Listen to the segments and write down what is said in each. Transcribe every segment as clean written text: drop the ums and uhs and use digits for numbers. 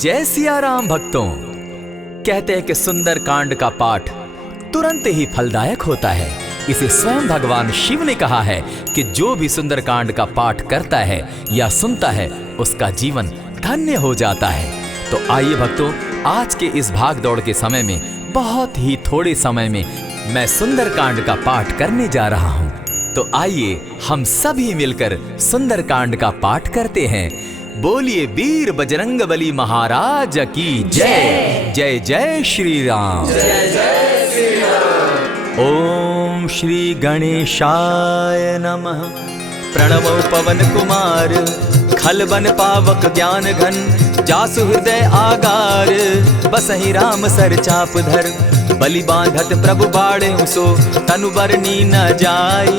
जय सिया राम भक्तों। कहते हैं कि सुंदर कांड का पाठ तुरंत ही फलदायक होता है। इसे स्वयं भगवान शिव ने कहा है कि जो भी सुंदर कांड का पाठ करता है या सुनता है उसका जीवन धन्य हो जाता है। तो आइए भक्तों, आज के इस भाग दौड़ के समय में बहुत ही थोड़े समय में मैं सुंदर कांड का पाठ करने जा रहा हूँ। तो आइए हम सभी मिलकर सुंदर कांड का पाठ करते हैं। बोलिए वीर बजरंगबली महाराज की जय। जय जय श्री राम। जय जय श्री राम। ओम श्री गणेशाय नमः। प्रणवो पवन कुमार खलबन पावक ज्ञान घन, जासु हृदय आगार बसहि राम सर चाप धर। बलि बांधत प्रभु बाढ़े सो तनु बरनी न जाई,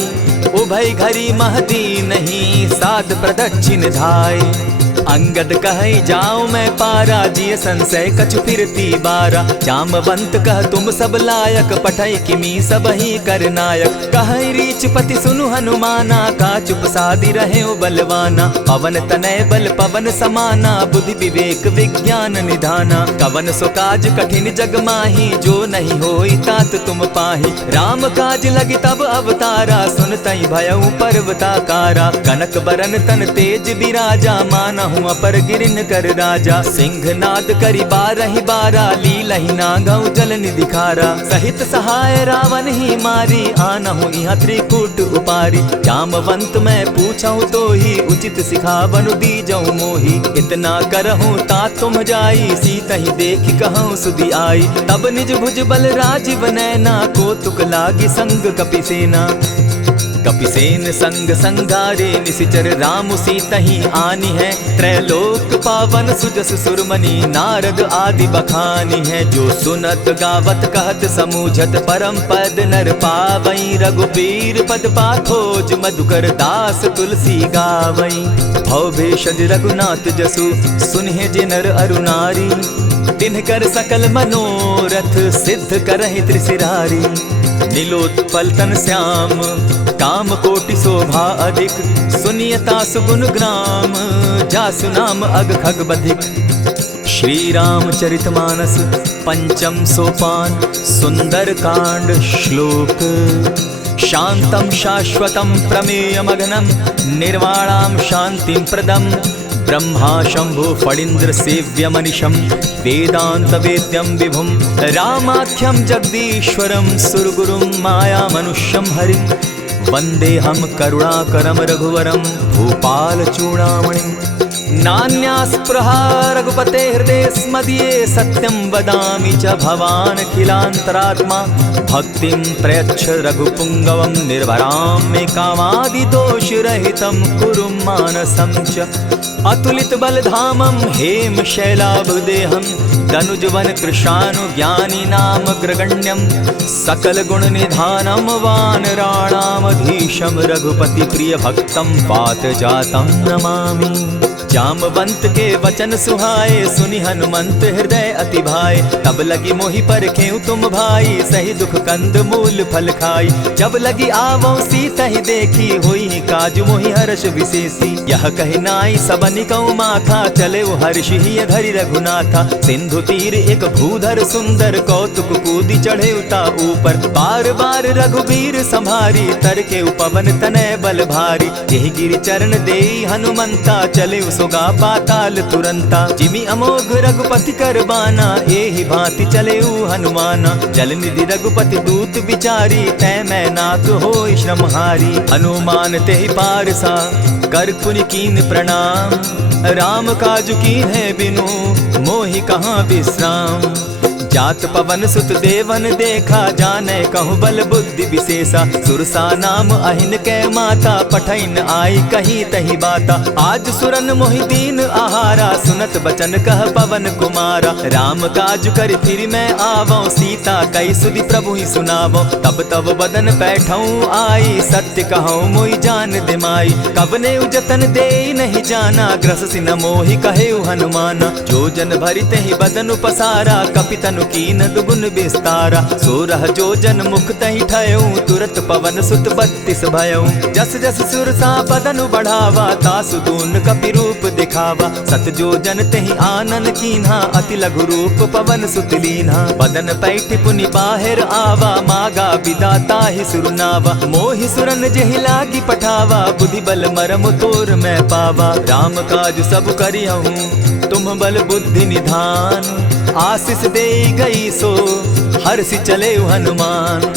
उभय घरी महदी नहीं साध प्रदक्षिण धाई। अंगद कहे जाऊं मैं पारा, जिय संशय कछु फिरती बारा। जामवंत कह तुम सब लायक, पठय किमी सब ही कर नायक। कहे रीच पति सुनु हनुमाना, का चुप सादी रहे बलवाना। पवन तनय बल पवन समाना, बुद्धि विवेक विज्ञान निधाना। कवन सो काज कठिन जग माही, जो नहीं होई तात तुम पाही। राम काज लगी तब अवतारा, सुनतई भयउ पर्वताकारा। कनक बरन तन तेज बिराजा, माना अपर गिरिन कर राजा। सिंह नाद करी बारहि बारा, लीलहि नागौ जल निधि खारा। सहित सहाय रावण ही मारी, आनहु इहाँ त्रिकूट उपारी। जामवंत मैं पूछऊं तो ही, उचित सिखावनु दीजऊं मोही। इतना करहूं ता तुम जाई, सीतहि देखि कहूं सुधि आई। तब निज भुज बल राजीव नैना, को तुक लागी संग कपिसेना। कपिसेन संग संगारे, निशिचर राम सीतहि आनी है। त्रैलोक पावन सुजस सुरमणि, नारद आदि बखानी है। जो सुनत गावत कहत समूझत, परम पद नर पावई। रघुबीर पद पाखोज, मधुकर दास तुलसी गावई। भव भेषज रघुनाथ जसु, सुनहि जे नर अरु नारी। तिनकर सकल मनोरथ, सिद्ध करहि त्रिशिरारी। नीलोत्पल तन श्याम, काम कोटि शोभा अधिक। सुनियता सुगुन ग्राम, जासु नाम अग खग बधिक। श्री रामचरित मानस पंचम सोपान, सुंदर कांड श्लोक। शांतम शाश्वतम प्रमेयमग्नं, निर्वाणां शांतिं प्रदम्। ब्रह्मा शंभु फणीन्द्र सेव्य मनीषम, वेदांत वेद्यम विभुम। रामाख्यम जगदीश्वरम, सुरगुरुम माया मनुष्यम हरिम। वंदे हम करुणाकरम रघुवरम, भूपाल चूड़ामणिम। नान्यास्पृहा रघुपते हृदय स्मदीये, सत्यं वदामि च भवानखिलान्तरात्मा। भक्तिं प्रयच्छ रघुपुङ्गवं, निर्भरां मे कामादिदोषरहितं कुरु मानसं च। अतुलित बलधामं हेम शैलाभदेहं, दनुजवन कृशानु ज्ञानी नामग्रगण्यं। सकल गुण निधानं वानराणामधीशं, रघुपति प्रिय भक्तं पात जातं नमामि। जामवंत के वचन सुहाए, सुनि हनुमंत हृदय अति भाए। तब लगी मोहि परखेउ तुम भाई, सही दुख कंद मूल फल खाई। जब लगी आवो सीतहि देखी, होई काज मोहि हर्ष विशेषी। यह कहि नाई सबनि कौ माथा, चले हर्षि हिय धरि रघुनाथा। सिंधु तीर एक भूधर सुंदर, कौतुक कूदी चढ़े उता ऊपर। बार बार रघुबीर संभारी, तर के उपवन तनय बल भारी। यही गिरि चरण देई हनुमंता, चले सोगा पाताल तुरंता। जिमि अमोघ रघुपति कर बाना, एहि भांति चले हनुमाना। जल निधि रघुपति दूत विचारी, तै मैं नाथ होई श्रमहारी। हनुमान तेहि पारसा, कर पुनि कीन प्रणाम। राम काज कीन है बिनु, मोहि कहाँ विश्राम। जात पवन सुत देवन देखा, जाने कहूँ बल बुद्धि विशेषा। सुरसा नाम अहिन कै माता, पठैन आई कही तही बाता। आज सुरन मोहि दीन आहारा, सुनत बचन कह पवन कुमारा। राम काज कर फिर मैं आवऊं, सीता कई सुधि प्रभु ही सुनावो। तब तब बदन बैठऊं आई, सत्य कहूँ मोहि जान दिमाई। कबने उजतन दे नहीं जाना, ग्रस सिन मोहि कहे हनुमाना। जो जन भरित ही बदन पसारा, कपितन तनु कीन दुगुन विस्तारा। 16 जोजन मुख तहि ठयऊ, तुरत पवन सुत 32 भयऊ। जस जस सुरसा बदनु बढ़ावा, तासु दून कपि रूप दिखावा। 7 जोजन तेहि आनन कीन्हा, अति लघु रूप पवन सुत लीन्हा। बदन पैठ पुनि बाहिर आवा, मागा बिदा ताहि सुरनावा। मोहि सुरन जेहि लागी पठावा, बुद्धि बल मरम तोर मैं पावा। राम काज सब करियहूँ, तुम बल बुद्धि निधान। आशीष दे गई सो हर्षि चले हनुमान।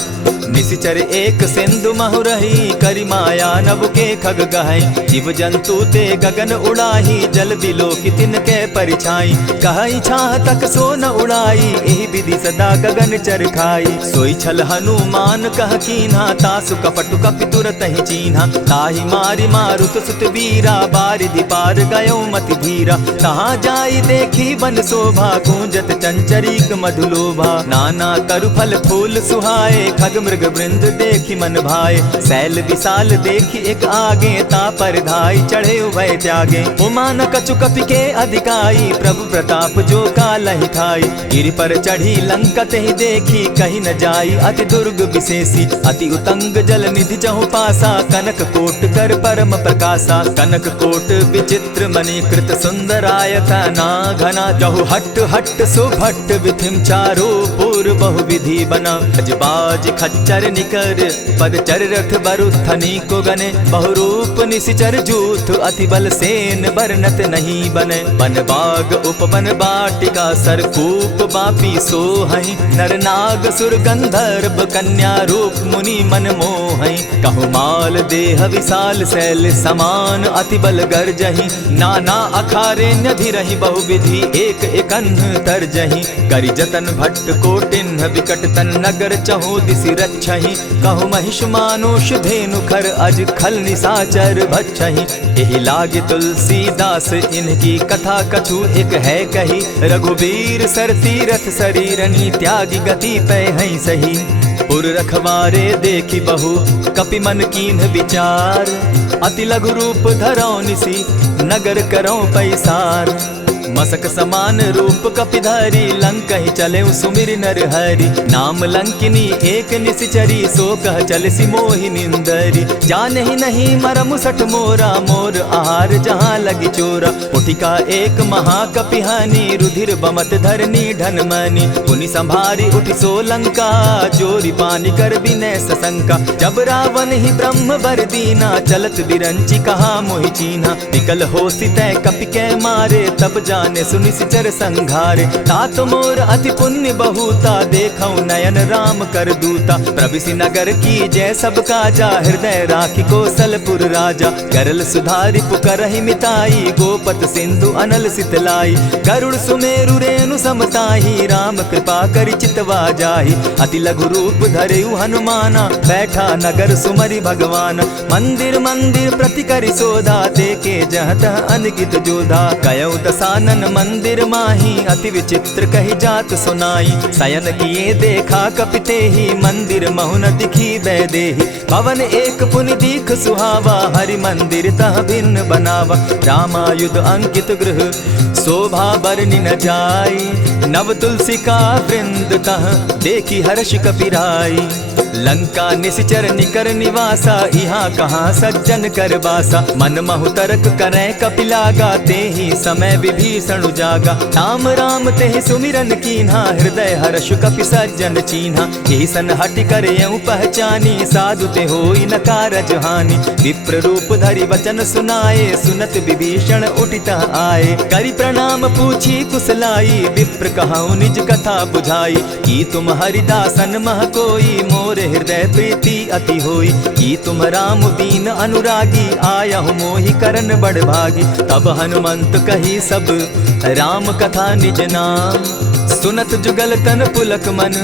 निशिचर एक सिंधु महु रही, करि माया नभ के खग गहई। जीव जंतु ते गगन उड़ाही, जल बिलो की तिनके परिछाई। कहई छाह तक सो न उड़ाई, एहि विधि सदा गगन चर खाई। सोई छल हनुमान कह कीन्हा, तासु कपटु कपि तुरत ही चीन्हा। ताहि मारि मारुत सुत वीरा, बारिधि पार गयो मति धीरा। तहाँ जाई देखी वन शोभा, गूंजत चंचरीक मधुलोभा। नाना तरु फल फूल सुहाए, खग मृग वृंद देखी मन भाए। सैल विशाल देखी एक आगे, ता पर धाई चढ़े उभय त्यागे। उमान कछु कपि के अधिकाई, प्रभु प्रताप जो कालहि खाई। गिरि पर चढ़ी लंका तेहि देखी, कही न जाई अति दुर्ग विशेषी। अति उतंग जल निधि चहु पासा, कनक कोट कर परम प्रकाशा। कनक कोट विचित्र मणि कृत सुंदरायता ना घना। जहु हट हट सुभट विधिम चारो पूर बहु विधि बना। अजबाज खच्चर निकर पद चर रथ बरुथनी को गने। बहुरूप निशिचर जूथ, अति बल सेन बरनत नहीं बने। बन बाग उपवन बाटिका, सरकूप बापी सोहई। नर नाग सुर गंधर्व कन्या रूप, मुनि मन मोहई। कहु माल देह विशाल शैल समान, अति बल गर्जही। नाना अखारे न्यधिरहि बहुविधि, एक एकन्ह तरजही। करि जतन भट्ट कोटिन्ह, विकट तन नगर चहु दिसि रक्षहि। कहु महिष मानुष धेनु खर, अज खल निशाचर भक्षहि। एहि लागे तुलसीदास, इनकी कथा कछु एक है कही। रघुबीर सर तीरथ शरीरनी, त्यागी गति पै हई सही। पुर रखवारे देखी बहु, कपि मन कीन्ह विचार। अति लघु रूप धरौ निसी, नगर करौ पैसार। मसक समान रूप कपिधारी, लंकहि चले सुमिर नर हरि। नाम लंकिनी एक निशिचरी, सो कह चल सी मोहि निंदरी। जानहि नहीं मरम सठ मोरा, मोर आहार जहाँ लगी चोरा। उठिका एक महाकपिहानी, रुधिर बमत धरनी ढन मनी। पुनि संभारी उठि सो लंका, जोरी पानी कर बिनै सशंका। जब रावण ही ब्रह्म बर दीना, चलत बिरंची कहा मोहि चीन्हा। निकल होसी तै कपि कै मारे, तब जाने सुनिशिचर संघारे। तात मोर अति पुण्य बहुता, देखौ नयन राम कर दूता। प्रविशि नगर की जय सब काजा, हृदय राखी कौशलपुर राजा। करल सुधारि पुकरहि मिताई, गोपत सिंधु अनल सितलाई। गरुड़ सुमेरु रेणु समताही, राम कृपा करि चितवा जाहि। अति लघु रूप धरेउ हनुमाना, बैठा नगर सुमरि भगवान। मंदिर मंदिर प्रति करि सोधा, देखे जहत अनगित जोधा। कयौ दसानन मंदिर माही, अति विचित्र कही जात सुनाई। शयन किए देखा कपिते ही, मंदिर महु न दिखी वैदेही। भवन एक पुनि दीख सुहावा, हरि मंदिर तह भिन्न बनावा। रामायुध अंकित गृह, शोभा बरनि न जाई। नव तुलसी का वृंद तह, देखी हर्ष कपिराई। लंका निशिचर निकर निवासा, यहाँ कहाँ सज्जन कर बासा। मन महु तरक करै कपिलागा, तेहि समय विभीषण जागा। राम राम तेहि सुमिरन कीन्हा, हृदय हर्ष कपि सज्जन चीन्हा। एहि सन हटि कर यूं पहचानी, साधु ते होई न कारज हानि। विप्र रूप धरि वचन सुनाए, सुनत विभीषण उठितः आए। करि प्रणाम पूछी कुशलाई, विप्र कहऊँ निज कथा बुझाई। की तुम हरिदासन मह कोई, मोर हृदय प्रीति अति होई। की तुम राम दीन अनुरागी, आयहु मोहि करन बड़ भागी। तब हनुमंत कही सब राम कथा निज नाम। सुनत जुगल तन पुलक मन,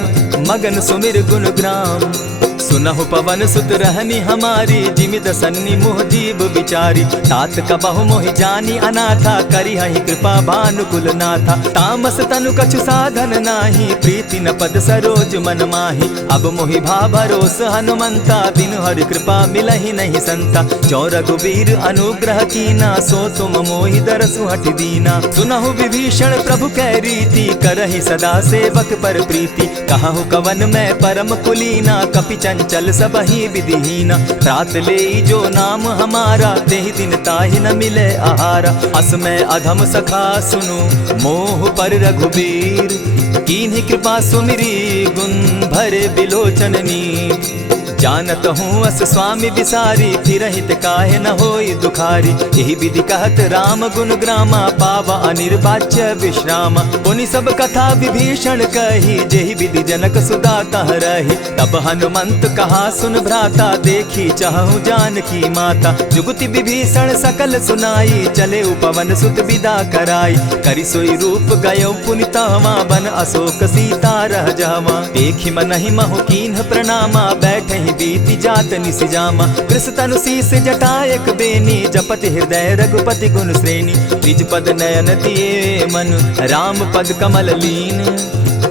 मगन सुमिर गुण ग्राम। सुनहु पवन सुत रहनी हमारी, जिमित सन्नी मुह जीव विचारी। तात कबहु मोहि जानी अनाथा, करी हहि कृपा भानुकुल नाथा। तामस तनु कछु साधन नाही, प्रीति न पद सरोज मन माही। अब मोहि भा भरोस हनुमंता, बिनु हरि कृपा मिलहि नहीं संता। जो रघुबीर अनुग्रह कीना, सो तुम मोहि दरसु हठि दीना। सुनहु विभीषण प्रभु कै रीति, करहि सदा सेवक पर प्रीति। कहु कवन मैं परम कुलीना, कपि चंचल सबहि विधिहीना। त्रात लेई जो नाम हमारा, तेहि दिन ताहि न मिले आहारा। अस मैं अधम सखा सुनु, मोह पर रघुबीर। कीन्ही कृपा सुमिरी, गुण भरे बिलोचन नीर। जानत हूँ अस स्वामी विसारी, फिरहित काहे न होई दुखारी। यही विधि कहत राम गुण ग्रामा, पावा अनिर्वाच्य विश्रामा। पुनि सब कथा विभीषण कही, जेहि विधि जनक सुदा कह रही। तब हनुमंत कहा सुन भ्राता, देखी चाहूँ जानकी माता। जुगति विभीषण सकल सुनाई, चले पवन सुत विदा कराई। करि सोई रूप गयो पुनि तहवा, बन अशोक सीता रह जावा। देखी मनहि महु कीन्ह प्रणामा, बैठहि बीति जात निसिजामा। कृष तनु शीस जटायक बेनी, जपति हृदय रघुपति गुण श्रेणी। निज पद नयन दिए मन, राम पद कमल लीन।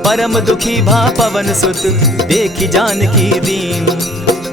परम दुखी भा पवन सुत, देखी जानकी दीन।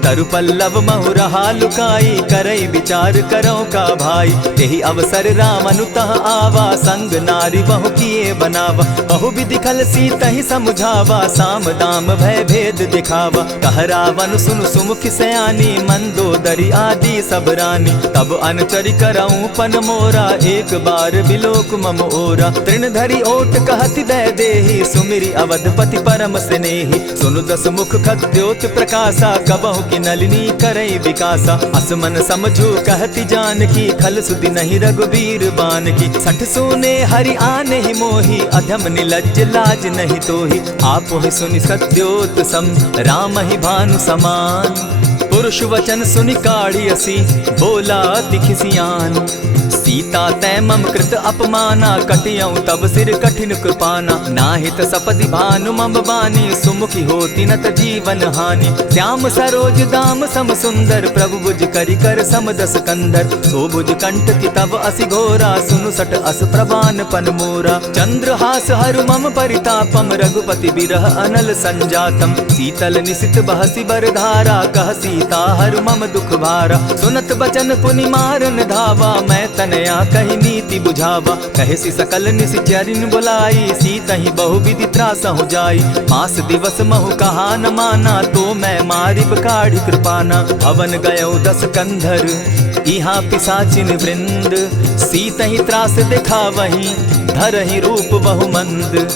तरु पल्लव महु रहा लुकाई, करई विचार करो का भाई। यही अवसर राम अनुतः आवा, संग नारी बहु किए बनावा। बहु विधि खल सीतहि समझावा, साम दाम भय भेद दिखावा। कह रावण सुन सुमुखि सयानी, मंदोदरी आदि सब रानी। तब अनुचरि करऊं पन मोरा, एक बार बिलोक मम ओरा। तृण धरि ओट कहति दय देहि, सुमिरि अवधपति परम स्नेही। सुनु दस मुख खद्योत प्रकाशा, कबहु नलिनी करई विकासा। असमन समझो कहती जानकी, खल सुधि नहीं रघुबीर बान की। सठ सोने हरि आने ही मोही, अधम निलज्ज लाज नहीं तोही। आपो ही सुनि सत्योत सम, राम ही भानु समान। पुरुष वचन सुनि काढ़ी असी, बोला अति खिसियान। सीता तै मम कृत अपमाना, कटियऊं तब सिर कठिन कृपाना। नाहित सपदि भानु मम बानी, सुमुखी होती नत जीवन हानि। श्याम सरोज दाम सम सुंदर, प्रभु बुझ करि कर सम दस कंधर। सो बुझ कंठ की तब असि घोरा, सुनु सट अस प्रवान पन मोरा। चंद्रहास हरु मम परितापम, रघुपति बिरह अनल संजातम। शीतल निशित बहसी बरधारा, कह सीता हरु मम दुख भारा। सुनत बचन पुनि मारन धावा, मैं तनया कही नीति बुझावा। कहे सकल निशिचरिन बुलाई, सीतहि बहु विधि त्रास हो जाई। मास दिवस महु कहा न माना, तो मैं मारिब काढ़ी कृपाना। भवन गयो दस कंधर, इहाँ पिशाचिन वृंद। सीतहि त्रास दिखावहि, धरहि रूप बहु मंद।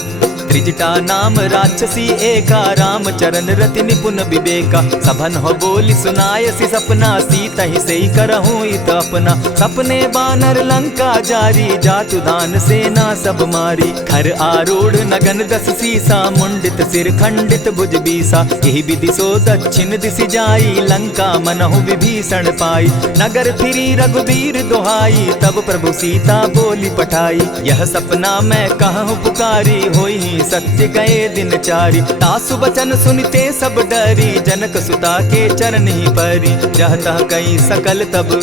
त्रिजटा नाम राक्षसी एका, राम चरण रति निपुण विवेका। सभन हो बोली सुनायसी सपना, सीतहि सेई करहूँ इत अपना। सपने बानर लंका जारी, जातु दान सेना सब मारी। खर आरूढ़ नगन दस सीसा, मुंडित सिर खंडित भुज बीसा। यही विधि सो दक्षिण दिशि जाई, लंका मनहु विभीषण पाई। नगर फिरी रघुबीर दुहाई, तब प्रभु सीता बोली पठाई। यह सपना मैं कहूँ पुकारी, होई सत्य गए दिन चारी। तासु बचन सुनते सब डरी, जनक सुता के चरण ही परी। जहता कई सकल तब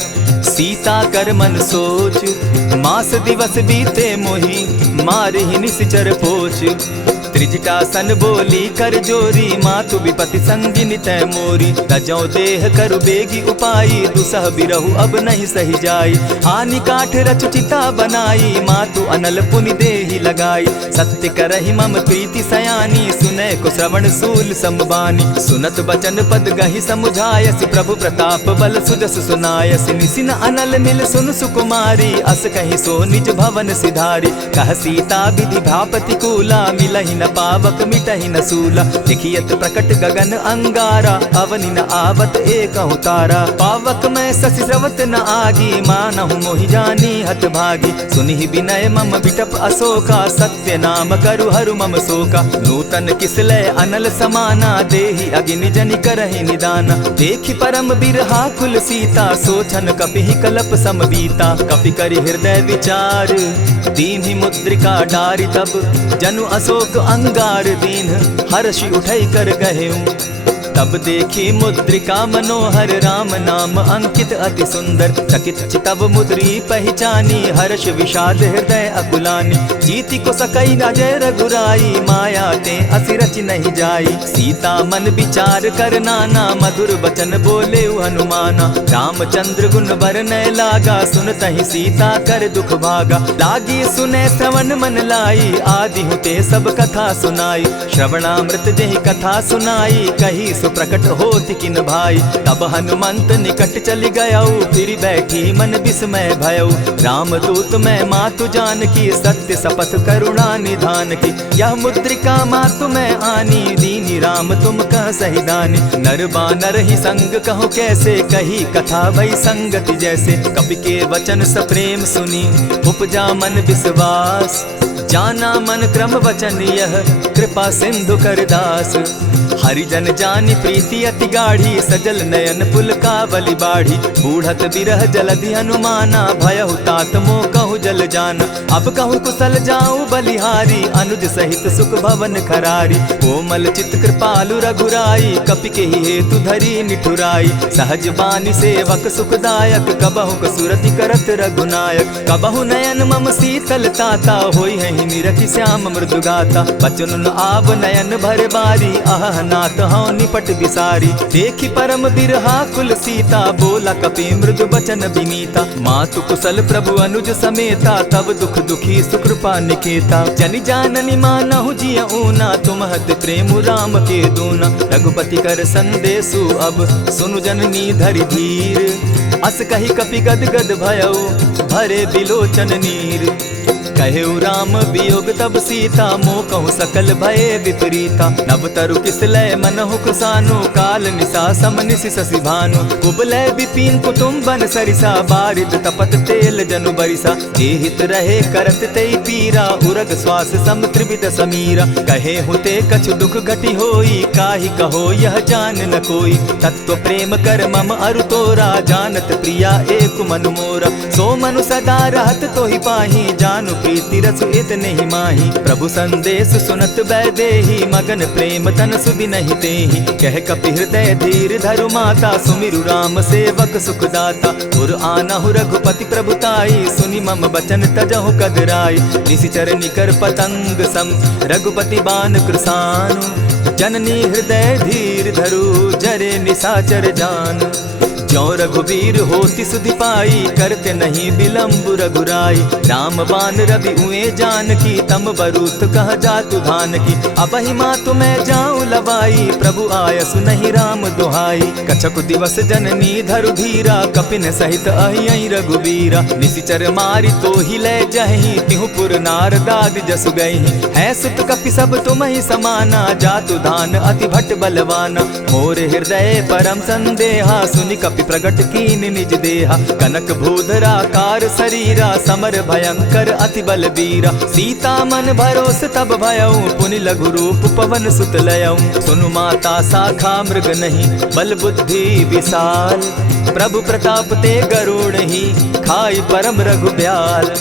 सीता कर मन सोच, मास दिवस बीते मोही, मारे ही निश्चर पोच। त्रिजटा सन बोली कर जोरी, मातु विपति संगिनी तै मोरी। तजौ देह करु बेगी उपाई, दुसह बिरहु अब नहीं सही जाई। हानि काठ रच चिता बनाई, मातु अनल पुनि देहि लगाई। सत्य करहि मम प्रीति सयानी, सुनै को श्रवण सूल समबानी। सुनत बचन पद गहि समुझायसि, प्रभु प्रताप बल सुजस सुनायसि। निसिन अनल मिल सुन सुकुमारी, अस कहि सो निज भवन सिधारी। कह सीता विधि भापति कूला, मिलहि न पावक मिटहि न सूला। लिखियत प्रकट गगन अंगारा, अवनि न आवत एकहु तारा। पावक मैं शशि स्रवत न आगी, मानहु मोहि जानी हत भागी। सुनिहि विनय मम बिटप अशोका, सत्य नाम करु हरु मम शोका। नूतन किसलय अनल समाना, देहि अगिनि जनि करहि निदाना। देखि परम बिरहा कुल सीता, सोचन कपिहि कलप सम बीता। कपि करि हृदय विचार, दीन्हि मुद्रिका डारि। तब जनु अशोक अंगार दीन, हर्षि उठै कर गहेऊ। तब देखी मुद्रिका मनोहर राम नाम अंकित अति सुंदर। चकित चितव मुद्री पहचानी हर्ष विषाद हृदय अकुलानी। जीति को सकई न जय रघुराई माया ते असि रचि नहीं जाई। सीता मन विचार कर नाना मधुर बचन बोले हनुमाना। रामचंद्र गुण बरनय लागा सुनतहि सीता कर दुख भागा। लागी सुने श्रवण मन लाई आदि हुते सब कथा सुनाई। श्रवणामृत जेहि कथा सुनाई कही सुप्रकट होति किन भाई। तब हनुमंत निकट चली गयऊ फिर बैठी मन विस्मय भयऊ। रामदूत मैं मातु जान की सत्य शपथ करुणा निधान की। यह मुद्रिका मातु मैं आनी दीनी राम तुम कह सही दानी। नर बानर ही संग कहो कैसे कही कथा भई संगति जैसे। कपि के वचन सप्रेम सुनी उपजा मन विश्वास। जाना मन क्रम वचन यह कृपा सिंधु कर दास। हरिजन जानी प्रीति अति गाढ़ी सजल नयन पुलकावली बाढ़ी। बूढ़त बिरह जलधि हनुमाना भयहु तात मोह कहु जल जाना। अब कहु कुशल जाऊं बलिहारी अनुज सहित सुख भवन खरारी। कोमल चित कृपालु रघुराई कपि के ही हेतु धरी निठुराई। सहज बानी सेवक सुखदायक कबहु कसुरति करत रघुनायक। कबहु नयन मम शीतल ताता होई है निरखि श्याम मृदु गाता। बचन आब नयन भर बारी आह नाथ हूँ निपट बिसारी। देखी परम बिरहा कुल सीता बोला कपि मृदु बचन विनीता। मातु कुशल प्रभु अनुज समेता तब दुख दुखी सुकृपा निकेता। जनि जाननी मानहु जिय ऊना तुम्हत प्रेम राम के दूना। रघुपति कर संदेशु अब सुनु जननी धरि धीर। अस कही कपि गद गद भयऊ भरे बिलोचन नीर। कहेउ राम वियोग तब सीता मोह कहूँ सकल भये विपरीता। नव तरु किसलय मनहु कुसानु काल निशा समनिशि शशि भानु। कुबलय विपिन कुटुम्बन सरिसा बारिद तपत तेल जनु बरिसा। जे हित रहे करत तेई पीरा उरग श्वास सम त्रिविध समीरा। कहे हुते कछु दुख घटी होई काहि कहो यह जान न कोई। तत्व प्रेम कर मम अरु तोरा जानत प्रिया एक मनु मोरा। सो मनु सदा रहत तोहि पाही जानु प्रीति रसु इतने ही माही। प्रभु संदेश सुनत बैदेही मगन प्रेम तन सुधि नहीं तेहि। कह कपि हृदय धीर धरु माता सुमिरु राम सेवक सुखदाता। उर आनहु रघुपति प्रभुताई सुनि मम बचन तजहु कदराई। निशिचर निकर पतंग सम रघुपति बान कृसानु। जननी हृदय धीर धरु जरे निशाचर जान। ज्यों रघुवीर होति सुधि पाई करते नहीं विलम्ब रघुराई। राम बान रवि उए जान की तम बरूत कह जातु धान की। अबहि मातु मैं जाऊं लवाई प्रभु आयसु नहीं राम दुहाई। कछक दिवस जननी धरु धीरा कपिन सहित अहियहि रघुवीरा। निशिचर मारी तो ही ले जहि तिहु पुर नार दाग जसु गई। है सुत कपि सब तुम ही समाना जातु धान अति भट बलवाना। मोर हृदय परम संदेहा सुनि कपि प्रगट कीन निज देहा। कनक भूधराकार शरीरा समर भयंकर अति बलबीरा। सीता मन भरोस तब भयऊ पुनि लघु रूप पवन सुत लयऊ। सुनु माता शाखा मृग नहीं बल बुद्धि विशाल। प्रभु प्रताप ते गरुड़ ही खाई परम रघु ब्याल।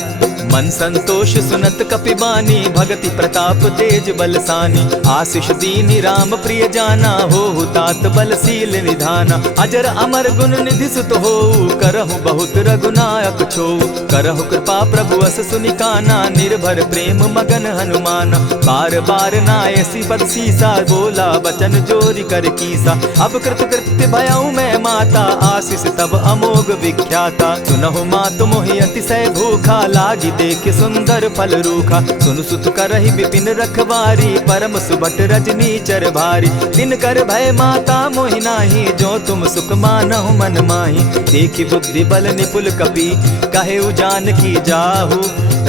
मन संतोष सुनत कपि बानी भगति प्रताप तेज बलसानी। आशीष दीनी राम प्रिय जाना हो तात बलशील निधाना। अजर अमर गुण निधि सुत हो करहु बहुत रघुनायक छो। करहु कृपा प्रभु अस सुनि काना निर्भर प्रेम मगन हनुमाना। बार बार नायसी पद सीसा बोला बचन जोरी कर कीसा। अब कृत कृत्य भयऊ मैं माता आशीष तब अमोघ विख्याता। सुनहु मातु मोहि अतिशय भूखा लागी देख सुंदर फल रूखा। सुन सुत करहि विपिन रखवारी परम सुबट रजनी चर भारी। दिन कर भय माता मोहि नाही जो तुम सुख मानहु मन माही। देखि बुद्धि बल निपुल कपि कहेउ जानकी जाहु।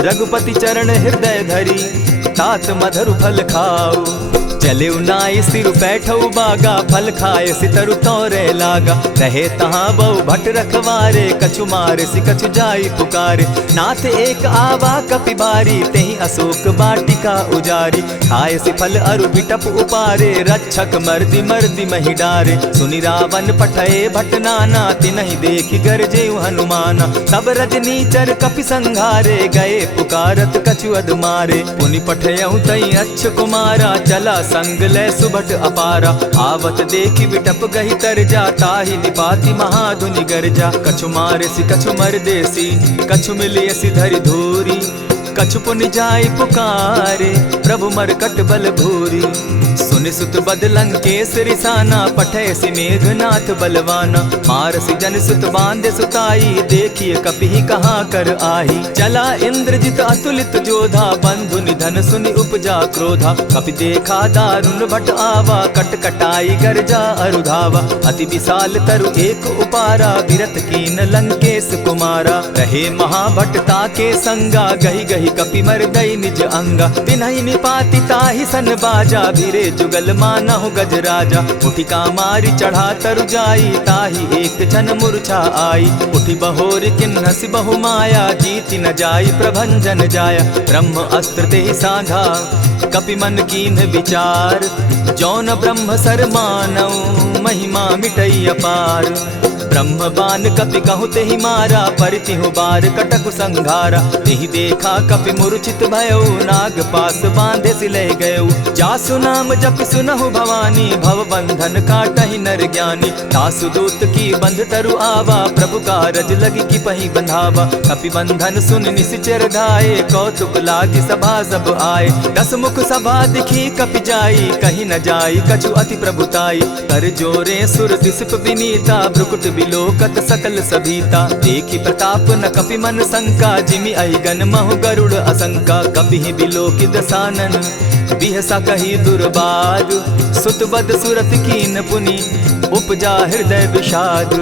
रघुपति चरण हृदय धरी तात मधुर फल खाऊ। चले नाई सिर बैठऊ बागा फल खाए सितरु तोरे लागा। रहे तहाँ बहु भट रखवारे कछु मारे सि कछु जाई पुकारे। नाथ एक आवा कपि बारी तेहि अशोक बाटिका उजारी। खाए सि फल अरु बिटप उपारे रक्षक मर्दि मर्दि महि डारे। सुनि रावण पठये भट नाना तिनहि देखि गरजेउ हनुमाना। तब रजनीचर कपि संघारे गए पुकारत कछु अध मारे। पुनि पठयउ तई अच्छ कुमारा चला संग ले सुभट अपारा। आवत देखी विटप गही तर जा, ताहि निपाति महाधुनि गर्जा। कछु मारेसी कछु मर देसी, कछु मिलियसी धरि धूरी। कछु पुनि जाय पुकारे, प्रभु मरकट बल भूरी। सुनि सुत बद लंकेश रिसाना, पठैसी मेघनाथ बलवाना। मारसी जन सुत बांधे सुताई, देखिए कपि कहाँ कर आही। चला इंद्रजित अतुलित जोधा, बंधु निधन सुनि उपजा क्रोधा। कपि देखा दारुण भट आवा, कट कटाई गर्जा अरुधावा। अति विशाल तरु एक उपारा, विरत कीन लंकेश कुमारा। रहे महाभट्टा के संगा, गही गही कपि मर्दई निज अंगा। तिन्हि निपाति ताहि सन बाजा, भीरे जुगल मानहु गजराजा। उठिका मारी चढ़ा तरु जाई, ताहि एक क्षण मूर्छा आई। उठि बहोर किन्हसि बहु माया, जीति न जाई प्रभंजन जाया। ब्रह्म अस्त्र तेहि साधा, कपि मन कीन्ह विचार। जौन ब्रह्म सर मानऊ, महिमा मिटई अपार। ब्रह्म बान कपि कहु तेहि मारा, परितिहु बार कटकु संघारा। तेहि देखा कपि मूर्छित भयउ, नाग पास बांधे सिले गयउ। जासु नाम जपि सुनहु भवानी, भव बंधन काटहि नर ज्ञानी। तासु दूत की बंध तरु आवा, प्रभु कारज लगी कि पहि बंधावा। कपि बंधन सुन निसिचर धाये, कौतुक लागी सभा सब आए। दस मुख सभा दिखी कपि जाई, कहीं न जाई कछु अति प्रभुताई। कर जोरे सुर दिसप विनीता, भ्रुकुट बिलोकत सकल सभीता। देखी प्रताप न कपि मन शंका, जिमि अहिगन महु गरुड़ असंका। कपि बिलोकि दसानन, बिहसा कही दुर्बाद। सुत बद सुरत कीन पुनि, उपजा हृदय विषाद।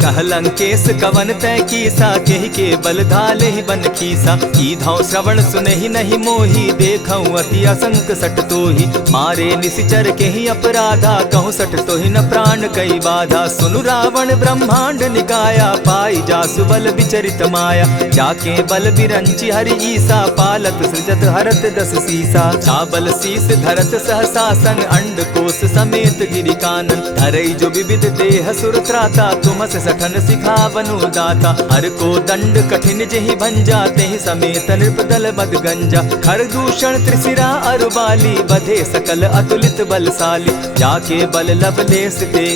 कह लंकेश कवन तय कीसा, केहि के बल धाले ही बन खीसा। कीधौ श्रवण सुनहि नहीं मोही, देखऊं अति असंक सट तोही। मारे निसिचर केहि अपराधा, कहूँ सट तोहि न प्राण कई बाधा। सुनु रावण ब्रह्मांड निकाया, पाई जासु बल विचरित माया। जाके बल बिरंचि हरि ईसा, पालत सृजत हरत दस सीसा। चाबल शीस धरत सहसासन, अंड कोश समेत गिरि कानन। धरई जो विविध देह सुर त्राता, तुमस सठन सिखावनु दाता। हर को दंड कठिन जेहि भंजा, तेहि समेत नृपदल बद गंजा। खर दूषण त्रिशिरा अरुबाली, बधे सकल अतुलित बलशाली। जाके बल लवलेस ते,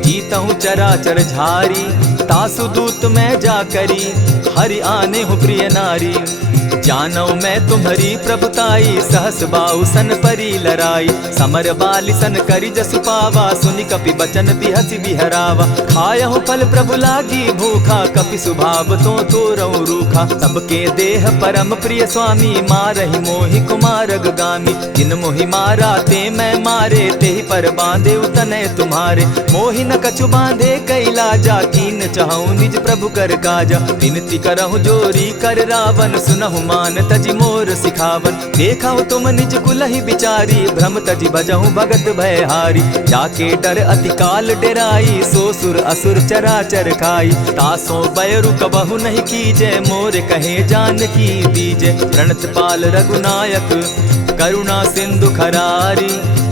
जीतहु चराचर झारी। तासु दूत मैं जा करी, हरि आने हूँ प्रिय नारी। जानौ मैं तुम्हारी प्रभुताई, सहस बाहु सन परी लराई। समर बाली सन करि जसु पावा, सुनि कपि बचन बिहसि बिहरावा। खायहु फल प्रभु लागी भूखा, कपि सुभाव तो तोरहु रूखा। सबके देह परम प्रिय स्वामी, मारहि मोहि कुमारग गामी। जिन मोहि मारा ते मैं मारे, तेहि पर बांधे उतने तुम्हारे। मोहि न कछु बांधे कैलाजा, कीन चाहूं निज प्रभु कर काजा। विनती करहु जोरी कर रावण, सुनहु मान तजि मोर सिखावन। देखहु तुम निज कुलहि बिचारी, भ्रम तजि भजहु भगत भयहारी। जाके डर अति काल डेराई, सो सुर असुर चराचर खाई। तासो बैरु कबहु नहीं कीजे, मोर कहे जानकी दीजे। प्रणत पाल रघुनायक, करुणा सिंधु खरारी।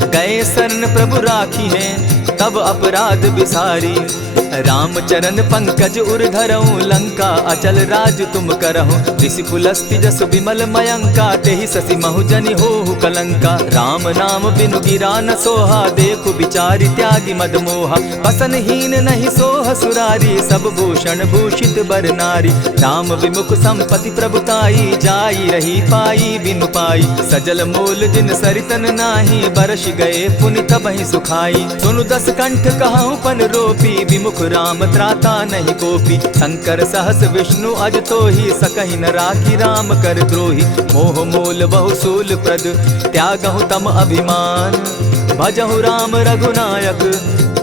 गए शरण प्रभु राखी हैं, तब अपराध बिसारी। राम चरण पंकज उर धरऊं, लंका अचल राज तुम करहूं। ऋषि पुलस्ति जसु विमल मयंका, तेहि ससि महु जनि होहु कलंका। राम नाम बिनु गिरा न सोहा, देखु बिचारी त्यागी मद मोहा। बसनहीन नहीं सोह सुरारी, सब भूषण भूषित बर नारी। राम विमुख संपति प्रभुताई, जाई रही पाई बिनु पाई। सजल मोल जिन सरितन नाही, बरस गए पुनि तबहि सुखाई। सुनु दस कंठ कहूँ पन रोपी, विमुख राम त्राता नहीं कोपी। शंकर सहस विष्णु अज तोहि, सकहि न राखी राम कर द्रोही। मोह मूल बहु सूल प्रद, त्यागहु तम अभिमान। भजहु राम रघुनायक,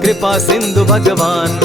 कृपा सिंधु भगवान।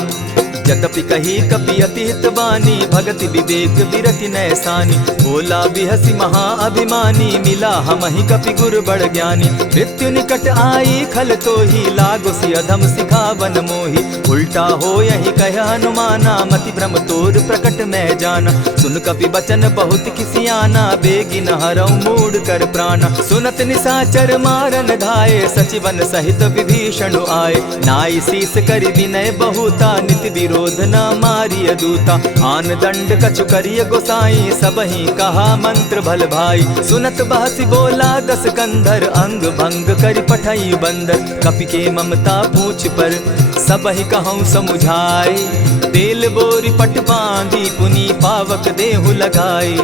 जतपि कही कपि अति हितवानी, भगति विवेक विरति नैसानी। बोला बिहसि महा अभिमानी, मिला हमहि कपि गुर बड़ ज्ञानी। मृत्यु निकट आई खल तोहि, लागो सि अधम सिखावन मोहि। उल्टा हो यही कह हनुमाना, मति भ्रम तोर प्रकट मैं जाना। सुन कपि बचन बहुत किसियाना, बेगी न हरऊ मूड कर प्राणा। सुनत निसाचर मारन धाये, सचिवन सहित विभीषण आए। नाई शीस करि विनय बहुता, नित विरोध न मारिय दूता। आन दंड कछु करिय गोसाई, सबहि कहा मंत्र भल भाई। सुनत बहसी बोला दस कंधर, अंग भंग करि पठई बंदर। कपि के ममता पूछ पर, सबहि कहूँ समुझाए। तेल बोरी पट बांधी, पुनि पावक देहु लगाई।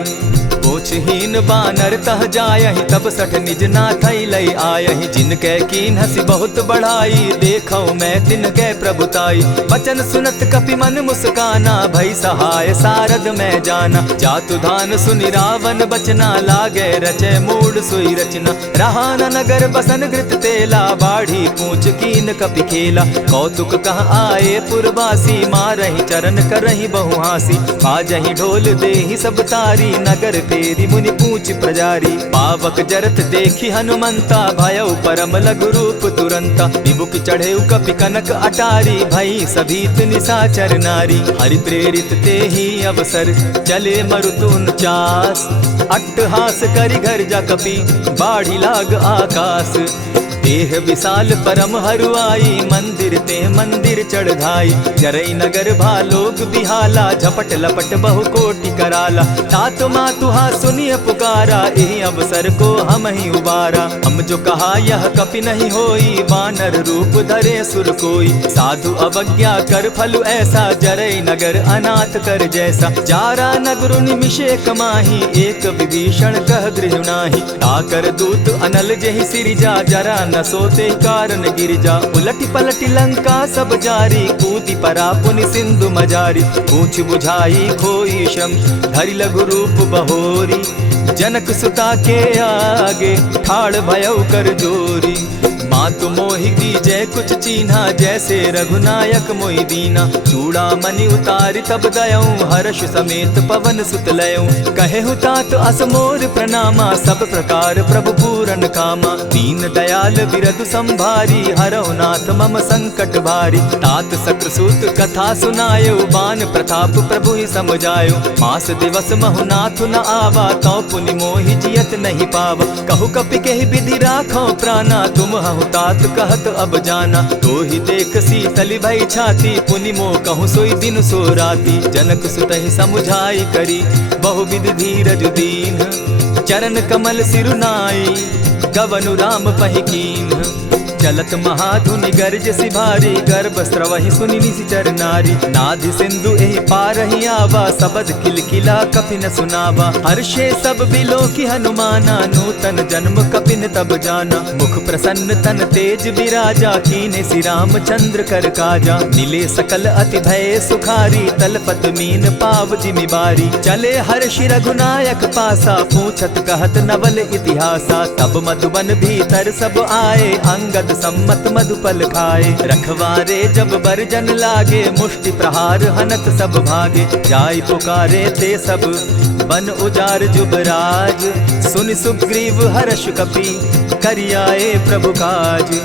पोछहीन बानर तह जायहि, तब सठ निज नाथई लई आयहि। जिनकै कीन हसी बहुत बढ़ाई, देखौ मैं तिनकै प्रभुताई। बचन सुनत कपि मन मुस्काना, भई सहाय सारद मैं जाना। जातु धान सुनि रावण बचना, लागे रचय मूड सोई रचना। रहा न नगर बसन घृत तेला, बाढ़ी पूछ कीन कपि खेला। कौतुक कह आए पुरवासी, मारहि चरण करहि बहु हासी। बाजहि ढोल देहि सब तारी, नगर तेरी मुनि पूछ प्रजारी। पावक जरत देखी हनुमंता, भयउ परम लघु रूप तुरंता। विमुख चढ़े कपि कनक अटारी, भई सभीत निशाचर नारी। हरि प्रेरित ते ही अवसर, चले मरुतुन चास। अट्टहास करि घर जा कपि, बाढ़ी लाग आकाश। देह विशाल परम हरुआई, मंदिर ते मंदिर चढ़ाई। जरई नगर भालोग बिहाला, झपट लपट बहु कोटि कराला। तात मातुहा सुनिय पुकारा, एहि अवसर को हम ही उबारा। हम जो कहा यह कपि नहीं होई, वानर रूप धरे सुर कोई। साधु अवज्ञा कर फल ऐसा, जरई नगर अनाथ कर जैसा। जारा नगरु निमिषे कमाही, एक विभीषण कह गृह नाही। ताकर दूत अनल जेहि सिरिजा, जरा न सोते कारण गिरजा। उलटी पलटी लंका सब जारी, कूदी परा पुनि सिंधु मजारी। पूछ बुझाई खोई श्रम, धरि लघु रूप बहोरी। जनक सुता के आगे, ठाड़ भयउ कर जोरी। मातु मोहि दीजै कुछ चीन्हा, जैसे रघुनायक मोहि दीना। चूड़ा मणि उतारि तब दयऊं, हर्ष समेत पवन सुत लयऊं। कहेहु तात असमोर प्रणामा, सब प्रकार प्रभु पूरन कामा। दीन दयाल बिरधु संभारी, हरौ नाथ मम संकट भारी। तात सक्रसूत कथा सुनायो, बान प्रताप प्रभु ही समझायो। मास दिवस महु नाथ न आवा, तौ पुनि मोहि जियत नहीं पावा। कहु कपि केहि विधि राखो प्राणा, तुम हहु तात कहत अब जाना। तो ही देख शीतली भई छाती, पुनि मो कहूँ सोई दिन सो राती। जनक सुतहि समुझाई करी, बहुविधि धीरज दीन। चरण कमल सिरुनाई, गवनु राम पहि कीन। चलत महाधुनि गर्ज सिभारी, गर्भ स्रवहि सुनि निशिचर नारी। नाधि सिंधु एहि पारहि आवा, सबद किलकिला कपि न सुनावा। हर्षे सब बिलोकि हनुमाना, नूतन जन्म कपि न तब जाना। मुख प्रसन्न तन तेज विराजा, कीने सि रामचंद्र कर काजा। मिले सकल अति भय सुखारी, तलपत मीन पाव जिमि बारी। चले हर्षि रघुनायक पासा, पूछत कहत नवल इतिहासा। तब मधुबन भीतर सब आए, अंगद सम्मत मधुपल खाए। रखवारे जब बरजन लागे, मुष्टि प्रहार हनत सब भागे। जाय पुकारे ते सब, बन उजार जुबराज। सुनि सुग्रीव हर्ष कपि, करियाए प्रभु काज।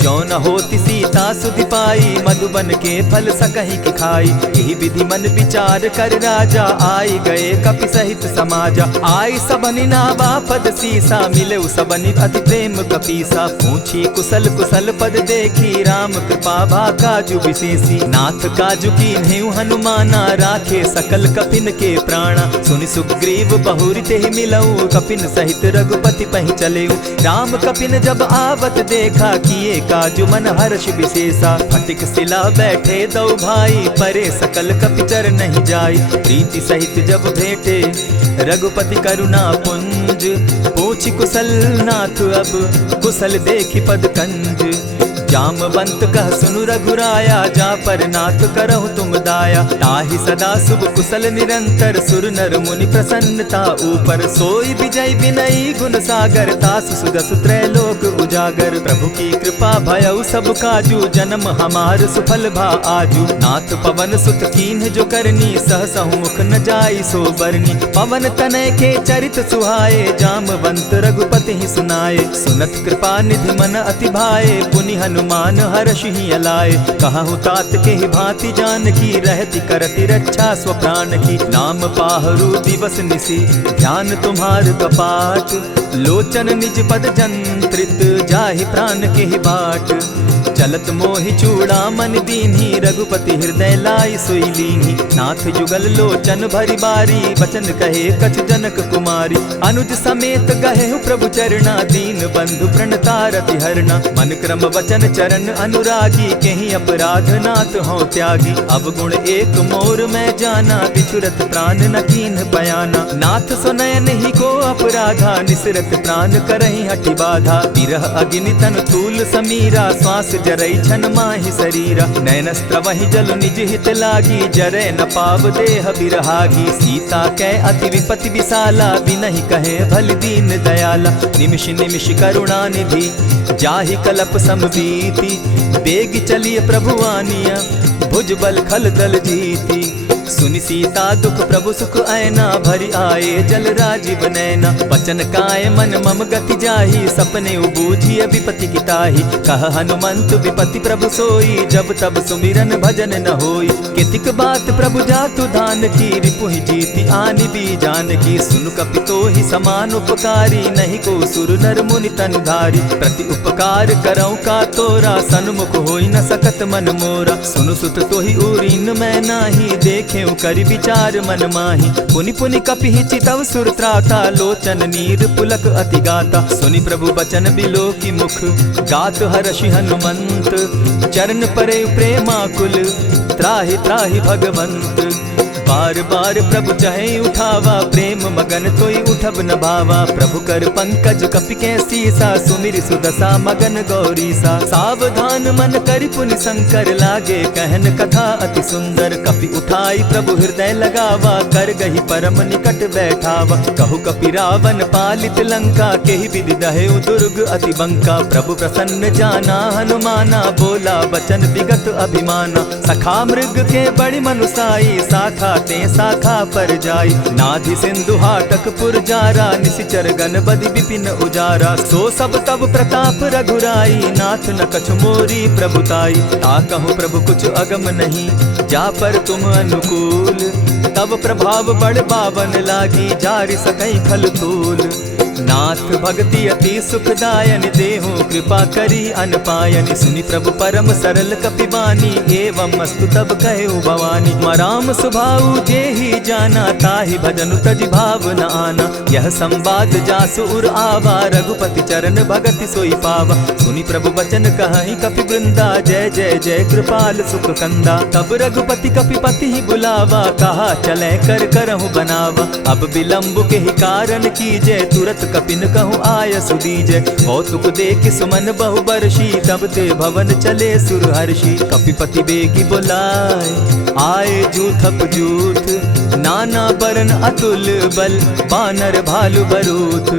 जो न होती सीता सुधि पाई, मधुबन के फल सकहि की खाई। यही विधि मन विचार कर राजा, आई गए कपि सहित समाजा। आई सबनि नावा पद सीसा, मिले सबनि अति प्रेम कपीसा। पूछी कुशल कुशल पद देखी, राम कृपा भा काजु विशेषी। नाथ काजु कीन्हेउ हनुमाना, राखे सकल कपिन के प्राणा। सुनि सुग्रीव बहुरि तेहि मिलऊ, कपिन सहित रघुपति पहि चलेऊ। राम कपिन जब आवत देखा, किए काजु मन हर्ष विशेषा। फटिक सिला बैठे दो भाई, परे सकल कपिचर नहीं जाई। प्रीति सहित जब भेटे, रघुपति करुणा पुंज। पूछि कुशल नाथ अब, कुशल देखि पद कंज। जामवंत कह सुनु रघुराया, जा पर नाथ करहु तुम दाया। ताहि सदा शुभ कुशल निरंतर, सुर नर मुनि प्रसन्नता ऊपर। सोई विजय विनयी गुण सागर, तासु सुदसु त्रैलोक उजागर। प्रभु की कृपा भयउ सब काजू, जन्म हमार सुफल भा आजू। नाथ पवन सुत कीन्ह जो करनी, सहसहु मुख न जाई सो बरनी। पवन तनय के चरित सुहाए, जामवंत रघुपति ही सुनाए। सुनत कृपा निधि मन अति भाए, पुनि हनुमान हर्ष ही अलाए। कहु तात के ही भांति जान की, रहती करती रक्षा स्व प्राण की। नाम पाहरु दिवस निसी, ध्यान तुम्हार कपाट। लोचन निज पद जंत्रित, जाहि प्राण के ही बाट। चलत मोहि चूड़ामन दीन्ही, रघुपति हृदय लाई सोई लीन्ही। नाथ जुगल लोचन भरी बारी, बचन कहे कछ जनक कुमारी। अनुज समेत गहे प्रभु चरणा, दीन बंधु प्रणतारति हरना। मन क्रम वचन चरण अनुरागी, कहीं अपराध नाथ हो त्यागी। अब गुण एक मोर में जाना, बिछुरत प्राण न कीन्ह बयाना। नाथ सुनयन ही को अपराधा, निसरत प्राण करहि हठि बाधा। विरह अग्नि तन तूल समीरा, श्वास जरई छन माहि शरीरा। नयन स्त्रवहि जल निज हित लागी, जरै न पाव देह बिरहागी। सीता कै अति विपति विशाला, बिनहि कहे भल दीन दयाला। निमिष निमिष करुणा निधि, जाहि कलप समबीति। बेग चलिए प्रभु आनिया, भुज बल खल दल जीती। सुनि सीता दुख प्रभु सुख ऐना, भरि आए जल राजीव नैना। वचन काय मन मम गति जाहि, सपने बूझिय विपति किताहि। कह हनुमंत विपति प्रभु सोई, जब तब सुमिरन भजन न होई। कितिक बात प्रभु जातु धान की, रिपुहि जीति आनि भी जान की। सुन कपितो ही समान उपकारी, नहीं को सुर नर मुनि तन धारी। प्रति उपकार करौ का तोरा, सन्मुख होई न सकत मन मोरा। सुनु सुत तोहि उरीन मैं नाही, देखे करि विचार मन माही। पुनि पुनि कपिहि चितव सुर त्राता, लोचन नीर पुलक अति गाता। सुनि प्रभु बचन बिलो की मुख, गात हर्षि हनुमंत। चरण परे प्रेमाकुल, त्राहि त्राहि भगवंत। बार बार प्रभु चहे उठावा, प्रेम मगन तोई उठब न भावा। प्रभु कर पंकज कपि के सीसा, सुमिर सुदशा मगन गौरीसा। सावधान मन करि पुनि शंकर, लागे कहन कथा अति सुंदर। कपि उठाई प्रभु हृदय लगावा, कर गही परम निकट बैठावा। कहु कपि रावण पालित लंका, केहि विधि दहेउ दुर्ग अति बंका। प्रभु प्रसन्न जाना हनुमाना, बोला बचन विगत अभिमाना। सखा मृग के बड़ी मनुसाई, साखा ते शाखा पर जाई। नाधि सिंधु हाटक पुरजारा, निशिचर गण बदि विपिन उजारा। सो सब तब प्रताप रघुराई, नाथ न कछु मोरी प्रभुताई। ताकहु प्रभु कुछ अगम नहीं, जा पर तुम अनुकूल। तब प्रभाव बड़ पावन लागी, जारि सकई खल तूल। नाथ भक्ति अति सुखदायन, देहु कृपा करी अनपायन। सुनि प्रभु परम सरल कपिबानी, एवं मस्तु तब कहेउ भवानी। मराम सुभाऊ जेहि जाना, ताहि भजनु तजि भाव न आना। यह संवाद जासु उर आवा, रघुपति चरण भगति सोई पावा। सुनि प्रभु बचन कहहि कपि वृंदा, जय जय जय कृपाल सुख कंदा। तब रघुपति कपिपति ही बुलावा, कहा चले कर करहु बनावा। अब विलंब के ही कारण कीजय, तुरत कपिन कहूँ आय सुदीजय। कौतुक देख सुमन बहु बरसी, तब ते भवन चले सुर हर्षि। कपिपति बेगी बुलाए, आए जूथप जूथ। नाना बरन अतुल बल, बानर भालु बरूथ।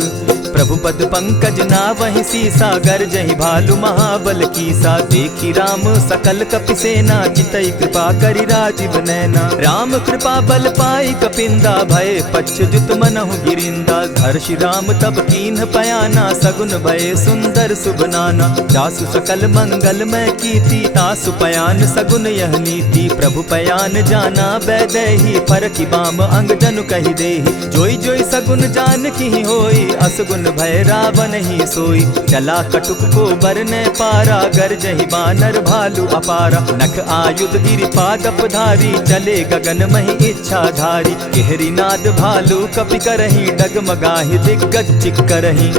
प्रभु पद पंकज नावहि सीसा, गर्जहि भालु महाबल कीसा। देखी राम सकल कपि सेना, चितई कृपा करि राजीव नैना। राम कृपा बल पाई कपिंदा, भय पच्युत मनहु गिरिंदा। हर्षि राम तब कीन्ह पयाना, सगुन भय सुंदर शुभ नाना। जासु सकल मंगल मैं कीति, तासु पयान सगुन यह नीति। प्रभु पयान जाना बैदेही, फरकि बाम अंग जनु कहि देहि। जोई जोई सगुन जान की होई, असगुन भय रावण ही सोई। चला कटुक को बरने पारा, गर्जहि बानर भालु अपारा। नख आयुध गिरि पादप धारी, चले गगन महि इच्छा धारी। केहरी नाद भालु कपि करहि, डगमगाहि दिग्गज चिक्करहि।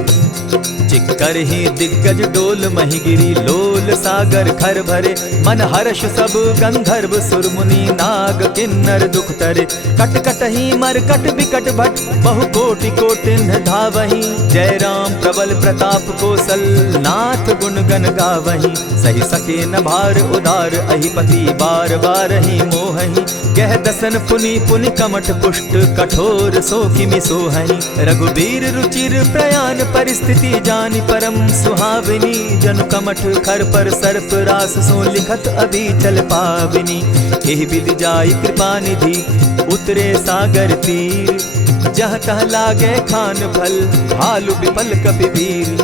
चिक्करहि दिग्गज डोल महि गिरी, लोल सागर खर भरे। मन हर्ष सब गंधर्व सुर मुनि, नाग किन्नर दुख तरे। कट कटहि मरकट बिकट भट, बहु कोटि कोटिन्ह धावहि। जय राम प्रबल प्रताप कौशल, नाथ गुण गण गावहि। सही सके न भार उदार, अहिपति बार बार ही मोहहि। गह दसन पुनि पुनि कमठ पुष्ट, कठोर सो किमि सोहहि। रघुबीर रुचिर प्रयाण परिस्थिति, जानि परम सुहाविनी। जनु कमठ खर पर सर्प रास, सो लिखत अभी चल पाविनी। एहि विधि जाई कृपा निधि, उतरे सागर तीर। जह तह लागे खान फल, भालु विफल कपि वीर।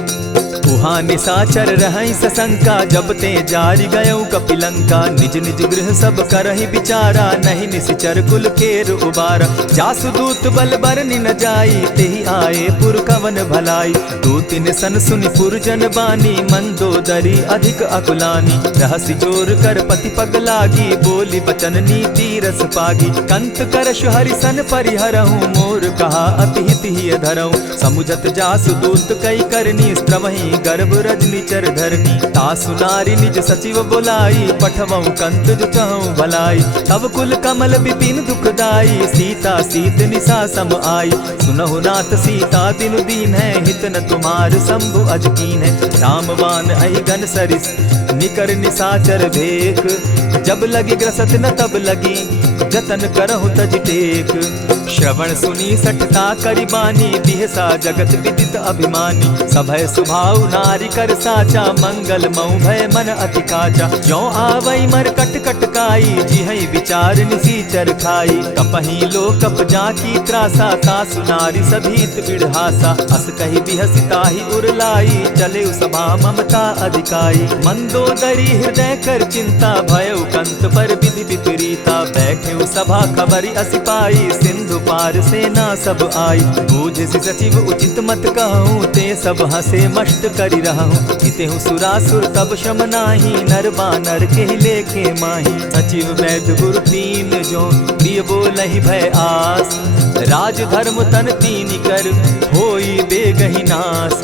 उहाँ निशाचर रहई सशंका, जब ते जारी गयऊ कपिलंका। निज निज गृह सब करहि विचारा, नहीं निशिचर कुल केर उबारा। जासुदूत बल बरनि न जाई, तेहि आए पुर कवन भलाई। दूतिन सन सुनि पुरजन बानी, मंदोदरी अधिक अकुलानी। रहसि जोर कर पति पग लागी, बोली बचन नीति रस पागी। कंत करश हरिसन परिहरहूँ, मोर कहा अति हित ही धरऊँ। समुझत जासुदूत कई करनी, स्त्रवहि गर्भ रजनी चर धरनी। तासु नारी निज सचिव बोलाई, पठवऊँ कंत जो चहऊँ भलाई। तब कुल कमल विपिन दुखदाई, सीता सीत निशा सम आई। सुनहु नाथ सीता दिनु दीन है, हित न तुम्हार शंभु अजकीन है। रामवान अहिगन सरिस निकर निशाचर भेक, जब लगी ग्रसत न तब लगी, जतन करहु तज टेक। श्रवण सुनी सठता करिबानी, बिहसा जगत विदित अभिमानी। सभय सुभाव नारी कर साचा, मंगल मऊ भय मन अति काचा। ज्यों आवई मर कट कटकाई, जिहई विचार निसीचर खाई। कपही लो कप जाकी त्रासा, तासु नारी सभीत बिढ़ासा। अस कही बिहसिताहि उरलाई, चले सभा ममता अधिकाई। मंदोदरी हृदय कर चिंता, भयउ कंत पर विधि विपरीता। बैठे सभा खबरी असी पाई, सिंधु पार सेना सब आई। बूझसि सचिव उचित मत कहूँ, ते सब हसे मष्ट करि रहूँ। हितेहु सुरासुर तब शम नाही, नर बानर के लेखे माही। सचिव वैद्य गुरु तीन जो, प्रिय बोलहि भय आस। राज धर्म तन तीन कर, होई बेगहि नास।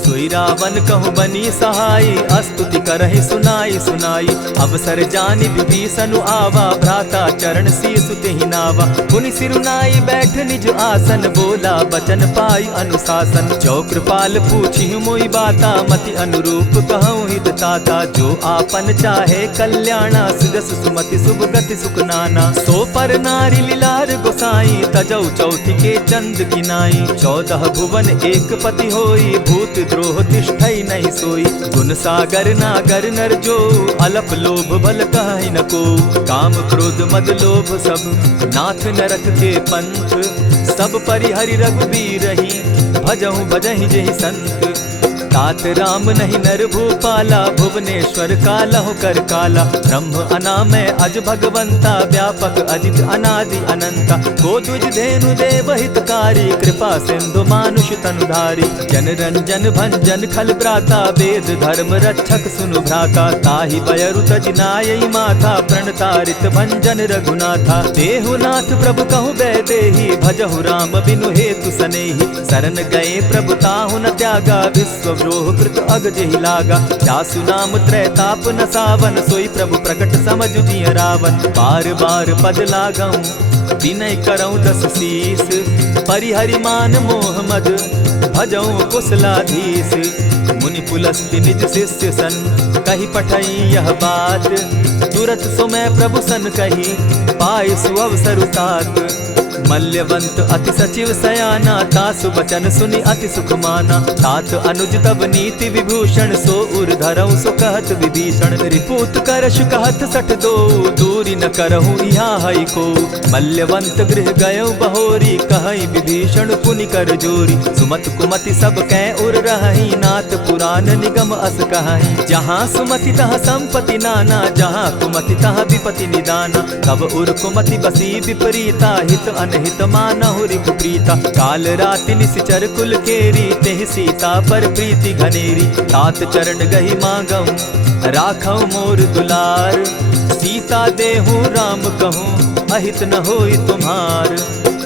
सोई रावण कहु बनी सहाई, अस्तुति करहि सुनाई सुनाई। अवसर जानि विभीषण आवा, भ्राता चरण शीसु तेहि नावा। पुनि सिरुनाई बैठ निज आसन, बोला बचन पाई अनुशासन। जो कृपाल पूछि मोई बाता, मति अनुरूप कहूँ हित ताता। जो आपन चाहे कल्याणा, सिदस सुमति शुभ गति सुख नाना। सो पर नारी लीलार गोसाई, तजौ चौथि के चंद किनाई। 14 भुवन एक पति होई, भूत द्रोह तिष्ठई नहीं सोई। गुण सागर नागर नर जो, अलप लोभ बल कहि न को। काम क्रोध मद लोभ सब, नाथ नरक के पंथ। सब परिहरि रघुबीरहि, भजहु भजहि जेहि संत। तात राम नहीं नर भूपाला, भुवनेश्वर कालहु कर काला। ब्रह्म अनामय अज भगवंता, व्यापक अजित अनादि अनंता। को तुझ धेनु देव हितकारी, कृपा सिंधु मानुष तनुधारी। जन रंजन भंजन खल भ्राता, वेद धर्म रक्षक सुनु भ्राता। ताहि बयरु तज नायई माथा, प्रणतारित भंजन रघुनाथा। देहुनाथ प्रभु कहु बैदेहि, भजहु राम बिनु हेतु सनेहि। शरण गए प्रभु ताहु न त्यागा, विश्व द्रोह कृत अग जेहि लागा। जासु नाम त्रैताप न सावन, सोई प्रभु प्रकट समझ जिय रावण। बार बार पद लागऊं, विनय करऊं 10 शीस। परिहरि मान मोह मद, भजऊं कुशलाधीश। मुनि पुलस्ति निज शिष्य सन, कही पठई यह बात। तुरत सो मैं प्रभु सन कही, पाई सुअवसर तात। मल्यवंत अति सचिव सयाना, तासु बचन सुनि अति सुख माना। तात अनुज तब नीति विभूषण, सो उर धरऊं सो कहत विभीषण। रिपुत करश कहत सठ दो, दूरी न करहूँ यहाँ हई को। मल्यवंत गृह गयऊ बहोरी, कहई विभीषण पुनि कर जोरी। सुमत कुमति सब कै उर रहई, नाथ पुराण निगम अस कहई। जहाँ सुमति तहाँ संपत्ति नाना, जहाँ कुमति तहाँ विपति निदाना। तब उर कुमति बसी विपरीता, हित अनहित मानहु रिपु प्रीता। काल राति निशिचर कुल केरी, तेहि सीता पर प्रीति घनेरी। तात चरण गहि मांगऊं, राखऊं मोर दुलार। सीता देहूँ राम कहूँ, अहित न होई तुम्हार।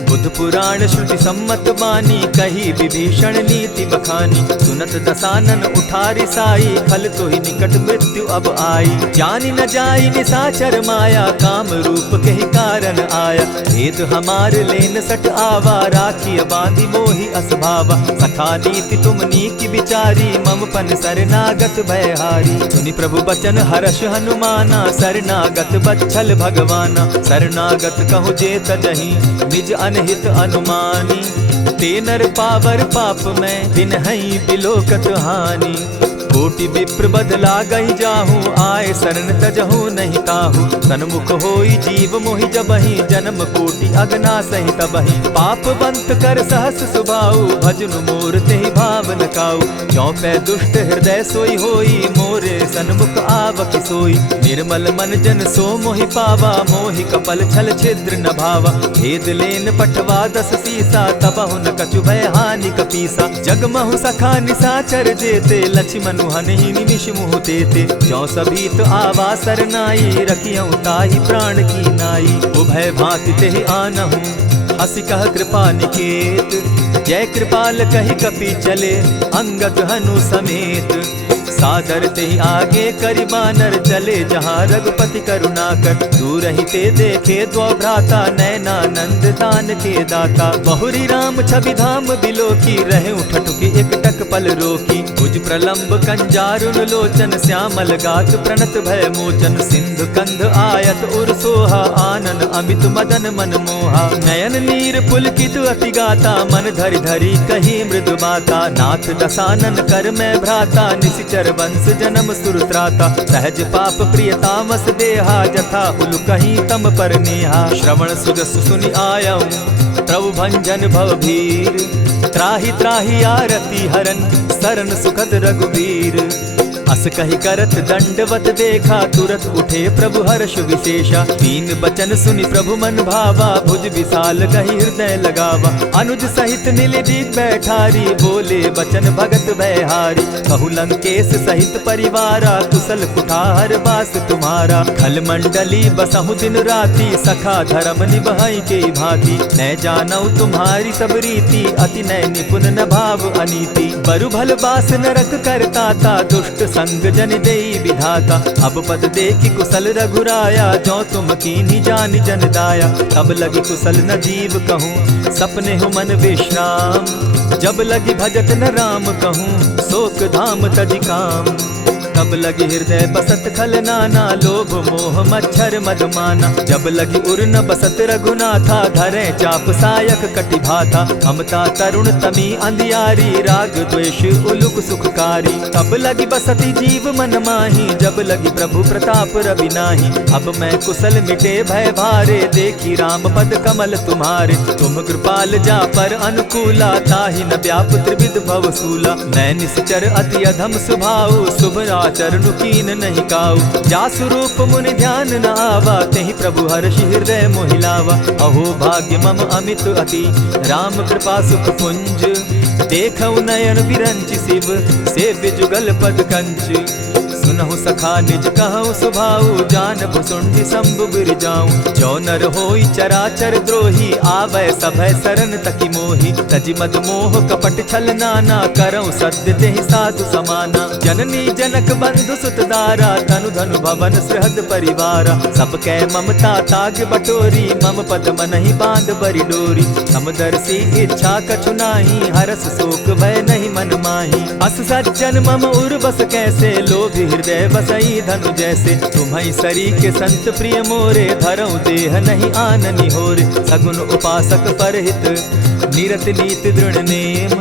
बुध पुराण श्रुति सम्मत बानी, कही विभीषण नीति बखानी। सुनत दसानन उठारी साई, खल तो ही निकट मृत्यु अब आई। जानी न जाई निशाचर माया, काम रूप के ही कारण आया। भेद हमार लेन सट आवा, राखी बांधी मोहि असभावा। सखा नीति तुम नीति विचारी, मम पन शरणागत भयहारी। सुनि प्रभु बचन हर्ष हनुमाना, शरणागत बच्छल भगवाना। शरणागत कहु जे तजहि, निज अनहित अनुमानी। ते नर पावर पाप में, दिन हई बिलोकत हानि। कोटि विप्र बदला गई जाहू, आए शरण तजहू नहीं ताहू। सन्मुख होई जीव मोहि जबहि, जन्म कोटि अगना सही तबहि। पापवंत कर सहस सुभाऊ, भजनु मोर तेहि भाव न काऊ। चौपै दुष्ट हृदय सोई होई, मोरे सन्मुख आवक सोई। निर्मल मन जन सो मोहि पावा, मोहि कपल छल छिद्र न भावा। भेद लेन पठवा दस सीसा, तबहु न कछु भय हानि कपीसा। जगमहु सखा निसाचर जेते, लक्ष्मण हनहि निमिष मुह तेते। जो सभीत आवा सरनाई, रखियऊ ताहि प्राण की नाई। उभय भांति तेहि आनहु, हसि कह कृपा निकेत। जय कृपाल कहि कपि चले, अंगद हनु समेत। सादर तेहि आगे करि बानर, चले जहाँ रघुपति करुणाकर। दूर ही ते देखे द्वौ भ्राता, नयनानंद दान के दाता। बहुरी राम छवि धाम बिलोकी, रहे उठटुकी एक टक पल रोकी। भुज प्रलंब कंजारुन लोचन, श्यामल गात प्रणत भय मोचन। सिंधु कंध आयत उर सोहा, आनन अमित मदन मन मोहा। नयन नीर पुलकित अति गाता, मन धरि धरि कही मृदु बाता। नाथ दसानन कर मैं भ्राता, निशिचर वंश जन्म सुरत्राता। सहज पाप प्रियतामस देहा, जथा उलु कहीं तम पर नेहा। श्रवण सुजस सुनि आयऊ, प्रभु भंजन भव भीर। त्राहि त्राहि आरती हरन, सरन सुखद रघुवीर। अस कहि करत दंडवत देखा, तुरत उठे प्रभु हर्ष विशेषा। तीन बचन सुनि प्रभु मन भावा, भुज विशाल कहि हृदय लगावा। अनुज सहित नीलदीप बैठारी, बोले बचन भगत भयहारी। कहु लंकेश सहित परिवारा, कुशल कुठार बास तुम्हारा। खल मंडली बसहु दिन राति, सखा धर्म निभाई के भांति। न जानऊ तुम्हारी सब रीति, अति नय निपुण न भाव अनीति। बरु भल बास नरक करताता, दुष्ट संग जन देई विधाता। अब पद देखि कुशल रघुराया, जो तुम कीन्ही जानि जन दाया। तब लगी कुशल न जीव कहूँ, सपने हो मन विश्राम। जब लगी भजत न राम कहूँ, शोक धाम तजि काम। तब लगी हृदय बसत खल नाना, लोभ मोह मच्छर मधुमाना। जब लगी उर न बसत रघुनाथा, धरे चाप सायक कटि भाथा। ममता तरुण तमी अंधियारी, राग द्वेष उलुक सुखकारी। तब लगी बसती जीव मन माही, जब लगी प्रभु प्रताप रवि नाही। अब मैं कुशल मिटे भय भारे, देखी राम पद कमल तुम्हारे। तुम कृपाल जा पर अनुकूला, ताहि न व्याप त्रिविध भव सूला। मैं निश्चर अति अधम स्वभाव, शुभ चरणु कीन नहीं काऊ। जासु रूप मुनि ध्यान न आवा, तेहि प्रभु हर्षि हृदय मोहिलावा। अहो भाग्य मम अमित अति, राम कृपा सुख पुंज। देखऊ नयन विरंचि शिव, सेव्य जुगल पद कंच। सुनहु सखा निज कहु सुभाऊ, जान भुसुंडि शंभु गिर जाऊं। जो नर होई चराचर द्रोही, आवे सभय सरन तकी मोही। तजि मद मोह कपट छल नाना, करऊं सत्य तेहि साधु समाना। जननी जनक बंधु सुत दारा, तनु धनु भवन सृहद परिवारा। सब कै ममता ताग बटोरी, मम पद मनहि बांध बरि डोरी। समदर्शी इच्छा कछु नाही, हरस शोक भय नहीं मन माही। अस सज्जन मम उर बस कैसे, लोभी हृदय बसई धनु जैसे। तुम्हि सरी के संत प्रिय मोरे, धरऊं देह नहीं आननि होरे। सगुन उपासक परहित, निरत नीति दृढ़ नेम।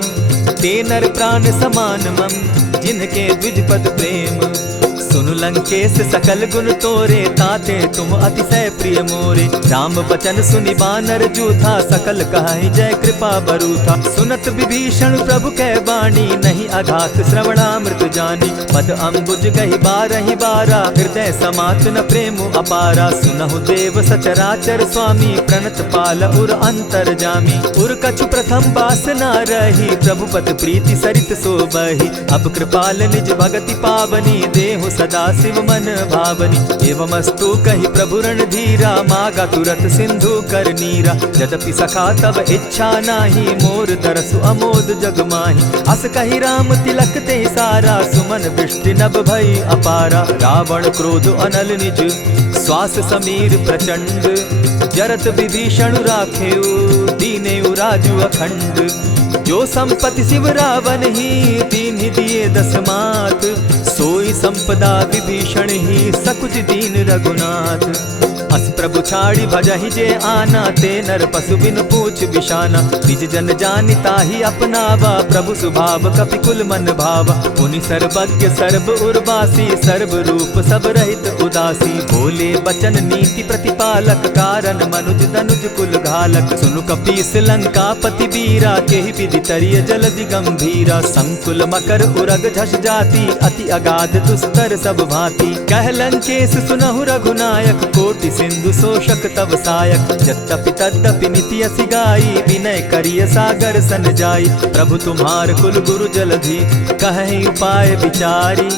ते नर प्राण समान मम, जिनके द्विज पद प्रेम। सुनु लंकेश सकल गुण तोरे, ताते तुम अतिशय प्रिय मोरे। राम बचन सुनि बानर जूथा, सकल कहाहि जय कृपा बरूथा। सुनत विभीषण प्रभु कै बाणी, नहीं अघात श्रवणामृत जानी। पद अम्बुज गहि बारहि बारा, हृदय समात न प्रेम अपारा। सुनहु देव सचराचर स्वामी, प्रणत पाल उर अंतर जामी। उर कछु प्रथम बास न रही, प्रभु पद प्रीति सरित सोबहि। अब कृपाल निज भगति पावनी, देहु सदा शिव मन भावनी। एवमस्तु कहि प्रभु रणधीरा, मागा तुरत सिंधु कर नीरा। यद्यपि सखा तब इच्छा नाही, मोर दरसु अमोद जग माही। अस कहि राम तिलक ते सारा, सुमन वृष्टि नभ भई अपारा। रावण क्रोध अनल निज, श्वास समीर प्रचंड। जरत विभीषण राखेउ, दीनेउ राजु अखंड। जो संपत्ति शिव रावण ही, दीन्हि दिए दस मात। सोई संपदा विभीषण ही, सकुच दीन रघुनाथ। अस प्रभु छाड़ी भजहि जे आना, ते नर पशु बिन पूज पूछ बिशाना। निज जन जानिता ही अपनावा, प्रभु स्वभाव कपि कुल मन भावा। मुनि सर्वज्ञ सर्व उर्वासी, सर्व रूप सब रहित उदासी। बोले बचन नीति प्रतिपालक, कारण मनुज दनुज कुल घालक। सुनु कपीस लंकापति वीरा, केहि विधि तरिय जलधि गंभीरा। संकुल मकर उरग झष जाति, अति अगाध दुस्तर सब भांति। कह लंकेश सुनहु रघुनायक, कोटि सिंधु शोषक तव सायक। यद्यपि तद्यपि निति असि गाई, विनय करिय सागर सन जाई। प्रभु तुम्हार कुल गुरु जलधि, कहि उपाय विचारी।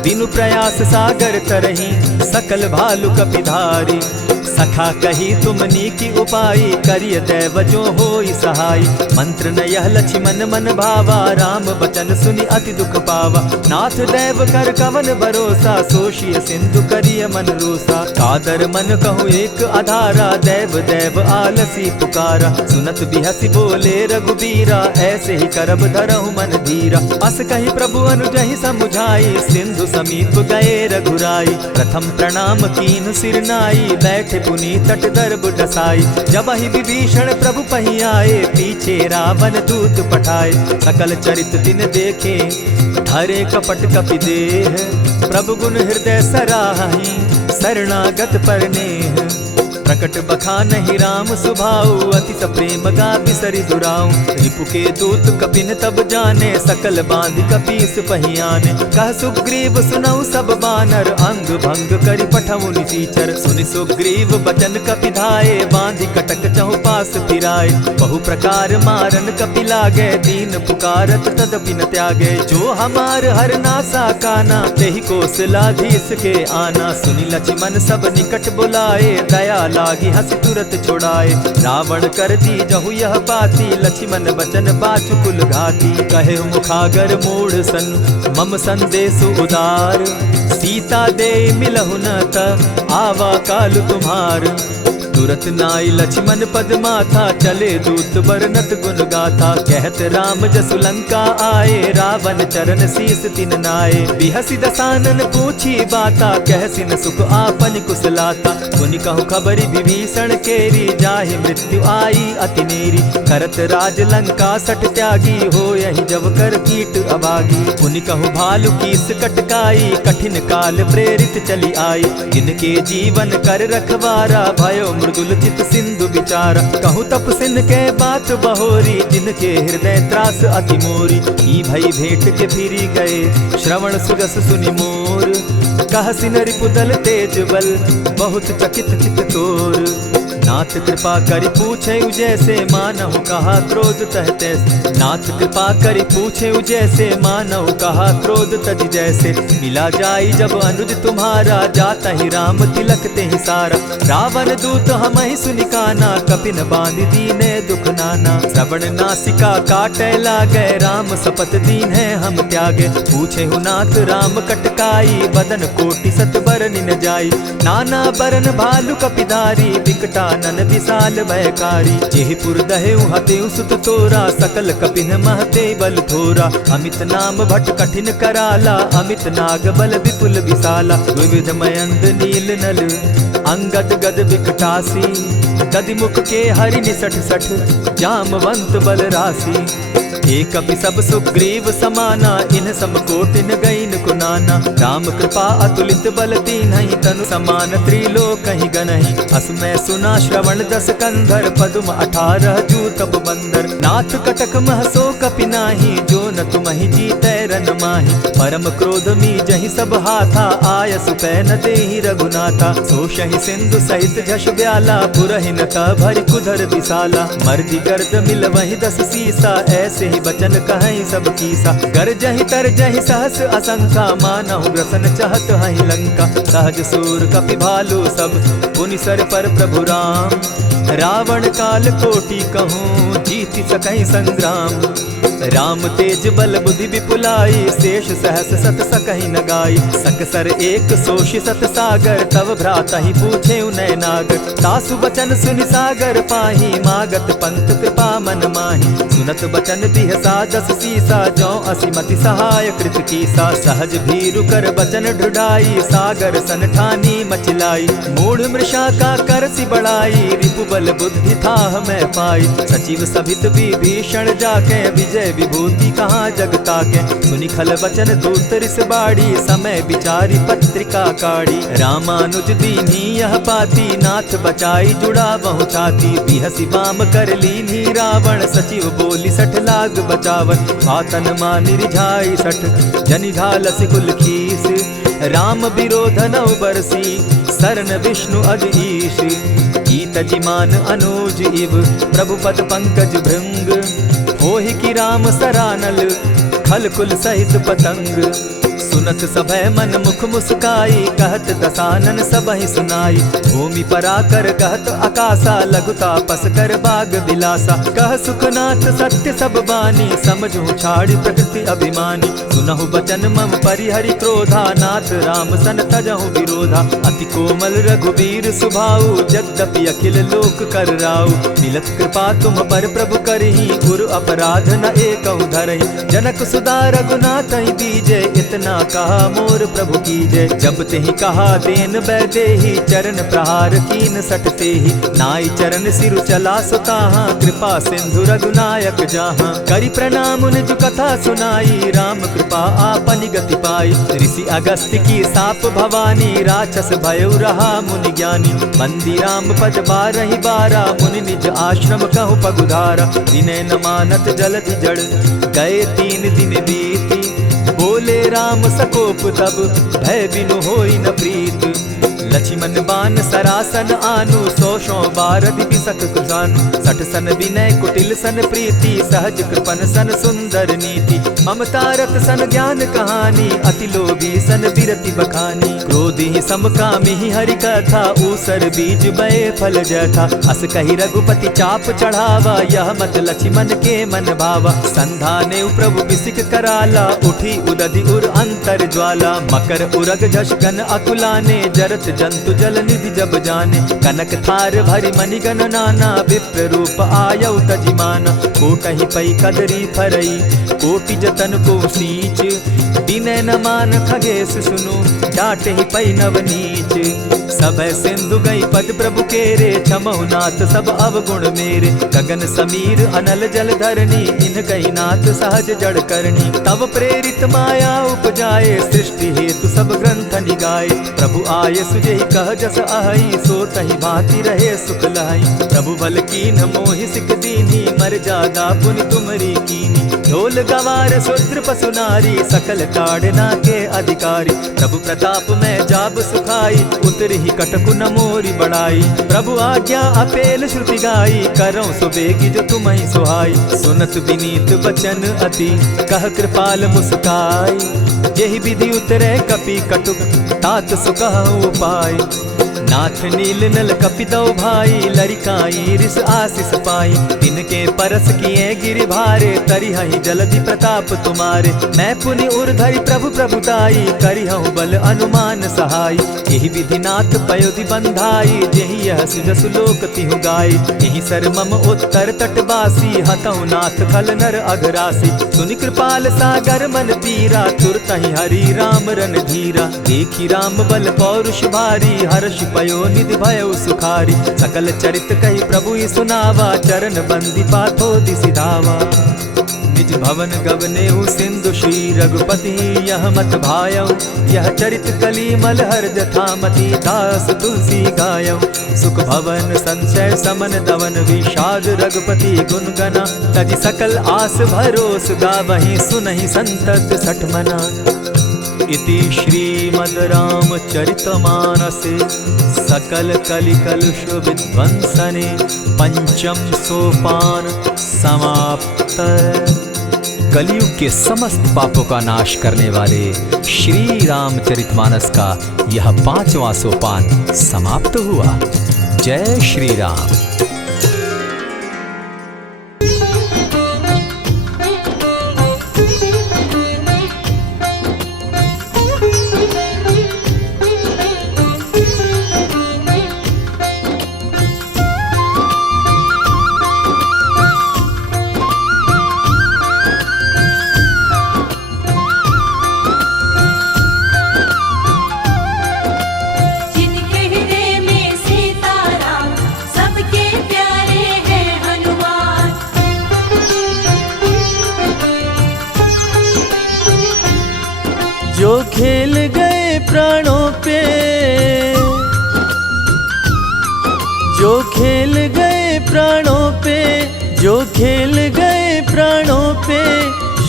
बिनु प्रयास सागर तरही, सकल भालु कपिधारी। सखा कही तुमनी की उपाई, करिय दैव जो होई सहाय। मंत्र न यह लक्ष्मण मन भावा, राम बचन सुनि अति दुख पावा। नाथ दैव कर कवन भरोसा, सोषिय सिंधु करिय मन रोसा। कादर मन कहूँ एक आधारा, दैव दैव आलसी पुकारा। सुनत बिहसी बोले रघुबीरा, ऐसे ही करब धरहु मन धीरा। अस कही प्रभु अनुजहि समुझाई, सिंधु समीप गए रघुराई। प्रथम प्रणाम कीन सिर नाई, बैठे पुनि तट दर्ब डसाई। जब ही विभीषण प्रभु पही आए, पीछे रावण दूत पठाए। सकल चरित दिन देखे, धरे कपट कपि देह। प्रभु गुण हृदय सराहि, शरणागत परनेह। प्रकट बखानहि राम सुभाऊ, अति सप्रेम गा बिसरि दुराऊ। रिपु के दूत कपिन तब जाने, सकल बांधि कपीस पहियाने। कह सुग्रीव सुनऊ सब बानर, अंग भंग करि पठऊ निसीचर। सुनि सुग्रीव बचन कपि धाये, बांधि कटक चहु पास फिराए। बहु प्रकार मारन कपि लागे, दीन पुकारत तदपि न त्यागे। जो हमार हर नासा काना, तेहि कौशलाधीश के आना। सुनि लक्ष्मण सब निकट बुलाए, दया लागी हंसी तुरत छुड़ाए। रावण कर दी जहु यह पाती, लक्ष्मण बचन बाचु कुल घाती। कहे मुखागर मूढ़ सन, मम संदेश उदार। सीता दे मिलहु न त, आवा काल तुम्हार। तुरत नाई लक्ष्मण पद माथा, चले दूत बरनत गुण गाथा। कहत राम जसु लंका आए, रावण चरण शीस तिन नाए। बिहसी दसानन पूछी बाता, कहसिन सुख आपन कुशलाता। सुनि कहु खबरि विभीषण केरी, जाहि मृत्यु आई अति नेरी। करत राज लंका सठ त्यागी, हो यही जब कर कीट अभागी। पुनि कहु भालु कीस कटकाई, कठिन काल प्रेरित चली आई। जिनके जीवन कर रखवारा, भयो मृदुल चित सिंधु विचारा। कहूँ तपसिन के बात बहोरी, जिनके हृदय त्रास अति मोरी। ई भई भेंट के फिरी गए, श्रवण सुरस सुनि मोर। कहसिन रिपुदल तेज बल, बहुत चकित चित तोर। नाथ कृपा करि पूछे जैसे, मानहु कहा क्रोध तह तैसे। नाथ कृपा करि पूछे जैसे, मानहु कहा क्रोध तज जैसे। मिला जाई जब अनुज तुम्हारा, जाता ही राम तिलक ते ही सारा। रावण दूत हम ही सुनि काना, कपिन बांधि दीने दुख नाना। श्रवण नासिका काटे लागे, राम शपथ दीन है हम त्यागे। पूछे हु नाथ राम कटकाई, बदन कोटि सत बरनि न जाई। नाना बरन भालु कपिधारी, विकटा नन विशाल भयकारी। जेहिपुर दहेउ हतेउ सुत तोरा, सकल कपिन महते बल थोरा। अमित नाम भट कठिन कराला, अमित नाग बल विपुल विशाला। विविध मयंद नील नल, अंगद गद विकटासी। गदि मुख के हरि निसठ सठ, जामवंत बल राशि। एक कपि सब सुग्रीव समाना, इन सम कोटिन गईन कुनाना। राम कृपा अतुलित बल दीन्हि, तनु समान त्रिलोक ही गनहि। अस मैं सुना श्रवण दस कंधर, पदुम 18 जूतब बंदर। नाथ कटक महसो कपि नाही, जो न तुमहि जीतै रन माहि। परम क्रोध मी जहि सब हाथा, आय सुपै न देहि रघुनाथा। सोषहि सिंधु सहित झष ब्याला, पुरहि न त भरि कुधर विशाला। मर्दि गर्द मिल वहि 10 सीसा, ऐसे ही बचन कहीं सब कीसा। गरजहि तरजहि सहस असंख्या, मानहु ग्रसन चहत हहि लंका। सहज सूर कपि भालु सब, पुनि सर पर प्रभु राम। रावण काल कोटि कहूँ, जीति सकहि संग्राम। राम तेज बल बुद्धि विपुलाई, शेष सहस सत सकहि न गाई। सकसर एक सोषि सत सागर, तव भ्राता ही पूछे उनय नागर। तासु बचन सुनि सागर पाही, मागत पंत कृपा मन माही। सुनत बचन दिह सादस सीसा, जौ असिमति सहाय कृत कीसा। सहज भीरु कर बचन ढुढ़ाई, सागर सन ठानी मचिलाई। मूढ़ मृषा का करसि बढ़ाई, रिपु बल बुद्धि थाह मैं पाई। सचिव सभित विभीषण जाके, विजय विभूति कहाँ जग ताके। सुनि खल बचन दूत रिस बाड़ी, समय विचारी पत्रिका काढ़ी। रामानुज दीन्ही यह पाती, नाथ बचाई जुड़ा बहु छाती। बिहसि बाम कर लीन्ही रावण, सचिव बोली सठ लाग बचावन। आतन मानि रिझाई सठ, जनि घालसि कुल खीस। राम विरोध नौ बरसी, सरन विष्णु अज ईश। कीत जिमान अनुज इव, प्रभु पद पंकज भृंग। होहि की राम सरानल, खल कुल सहित पतंग। सुनत सभय मन मुख मुस्काई, कहत दसानन सबहि सुनाई। भूमि पराकर कहत आकाशा, लघु तापस कर बाग बिलासा। कह सुखनाथ सत्य सब बानी, समझू छाड़ी प्रकृति अभिमानी। सुनहु बचन मम परिहरि क्रोधा, नाथ राम सन तजहु विरोधा। अति कोमल रघुबीर सुभाऊ, जगदपि अखिल लोक कर राऊ। मिलत कृपा तुम पर प्रभु करही, गुरु अपराध न एकहु धरहि। जनक सुदा रघुनाथ ही दीजे, इतना कहा मोर प्रभु कीजे। जब तेहि कहा देन बैदेही, चरण प्रहार कीन सटते ही। नाई चरण सिरु चला सुताहा, कृपा सिंधु रघुनायक जाहा। करि प्रणाम निज कथा सुनाई, राम कृपा आपनि गति पाई। ऋषि अगस्त्य की साप भवानी, राक्षस भयउ रहा मुनि ज्ञानी। बंदी राम पद बारहि बारा, मुनि निज आश्रम कहु पगुधारा। विनय न मानत जलधि जड़, गए 3 दिन बीती। बोले राम सकोप तब, भय बिनु होई न प्रीत। लक्ष्मण बान सरासन आनु, 100 बारधि बिसक कुजानु। 60 सन विनय कुटिल सन प्रीति, सहज कृपन सन सुंदर नीति। ममता रत सन ज्ञान कहानी, अति लोभी सन बिरति बखानी। क्रोधि समकामी हरि कथा, ऊसर बीज बये फल जथा। अस कहि रघुपति चाप चढ़ावा, यह मत लक्ष्मण के मन भावा। संधाने प्रभु बिसिक कराला, उठी उदधि उर अंतर ज्वाला। मकर उरग झष घन अकुलाने, जरत जंतु जल निधि जब जाने। कनक थार भरि मणिगण नाना, विप्र रूप आयौ तजिमाना। कोटहि पै कदरी फरई, कोटि जतन को सींच। विनय न मान खगेश सुनु, डांटहि पै नव नीच। सभय सिंधु गई पद प्रभु केरे, क्षमहु नाथ सब अवगुण मेरे। गगन समीर अनल जल धरनी, इन कही नाथ सहज जड़ करनी। तब प्रेरित माया उपजाए, सृष्टि हेतु सब ग्रंथ निगाए। प्रभु आय सुजेहि कह जस अहई, सो तहि भांति रहे सुख लहई। प्रभु बल कीन मोहि सिख दीनी, मर जादा पुनि तुमरी कीनी। ढोल गवार शूद्र पशु नारी, सकल ताड़ना के अधिकारी। प्रभु प्रताप में जाब सुखाई, उतरि कटकु न मोरी बड़ाई। प्रभु आज्ञा अपेल श्रुति गाई, करौ सुबेगी जो तुम्हि सुहाई। सुनत विनीत बचन अति, कह कृपाल मुस्काई। जेहि विधि उतरे कपि कटुक, तात सुकहु उपाय। नाथ नील नल कपि दो भाई, लरिकाई रिस आशीष पाई। तिनके परस किए गिरि भारे, तरिहहि जलधि प्रताप तुम्हारे। मैं पुनि उर्धरि प्रभु प्रभुताई, करिहु बल अनुमान सहाय। एहि विधि नाथ पयोधि बंधाई, जेहि यह सुजसु लोक तिहु गाई। एहि सर मम उत्तर तटवासी, हतहु नाथ खल नर अघरासी। सुनि कृपाल सागर मन पीरा, तुरतहि हरि राम रन धीरा। देखी राम बल पौरुष भारी, हर्ष पयो निधि भयो सुखारी। सकल चरित कही प्रभु ही सुनावा, चरण बंदी पाथो दिसि धावा। निज भवन गवनेहु सिंधु श्री रघुपति, यह मत भायौ। यह चरित कली मलहर जथामति, दास तुलसी गायौ। सुख भवन संशय समन दवन, विषाद रघुपति गुण गना। तजि सकल आस भरोस, गावहि सुनहि संतत सठ मना। इति श्रीमद् रामचरितमानसे, सकल कलि कलुष विध्वंसने। पंचम सोपान समाप्त। कलयुग के समस्त पापों का नाश करने वाले श्री रामचरितमानस का यह 5वां सोपान समाप्त हुआ। जय श्री राम। जो खेल गए प्राणों पे, जो खेल गए प्राणों पे, जो खेल गए प्राणों पे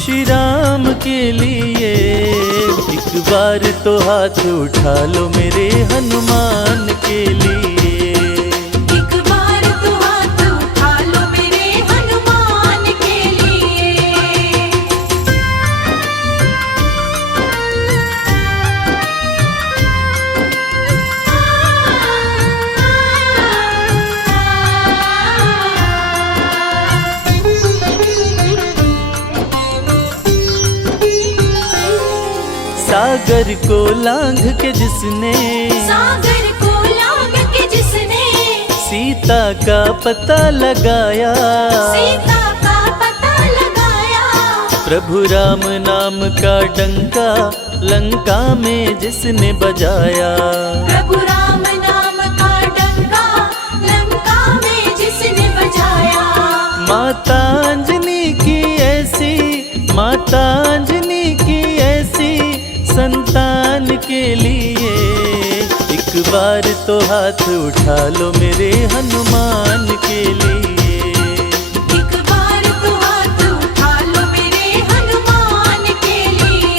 श्री राम के लिए। एक बार तो हाथ उठा लो मेरे हनुमान के लिए। एक बार तो हाथ उठा लो मेरे हनुमान के लिए। सागर को लांघ के जिसने, सागर को लांघ के जिसने सीता का पता लगाया, सीता का पता लगाया। प्रभु राम नाम का डंका लंका में जिसने बजाया। प्रभु राम नाम का डंका लंका में जिसने बजाया। माता अंजनी की ऐसी, माता अंजनी की ऐसी संतान के लिए। एक बार तो हाथ उठा लो मेरे हनुमान के लिए। एक बार तो हाथ उठा लो मेरे हनुमान के लिए।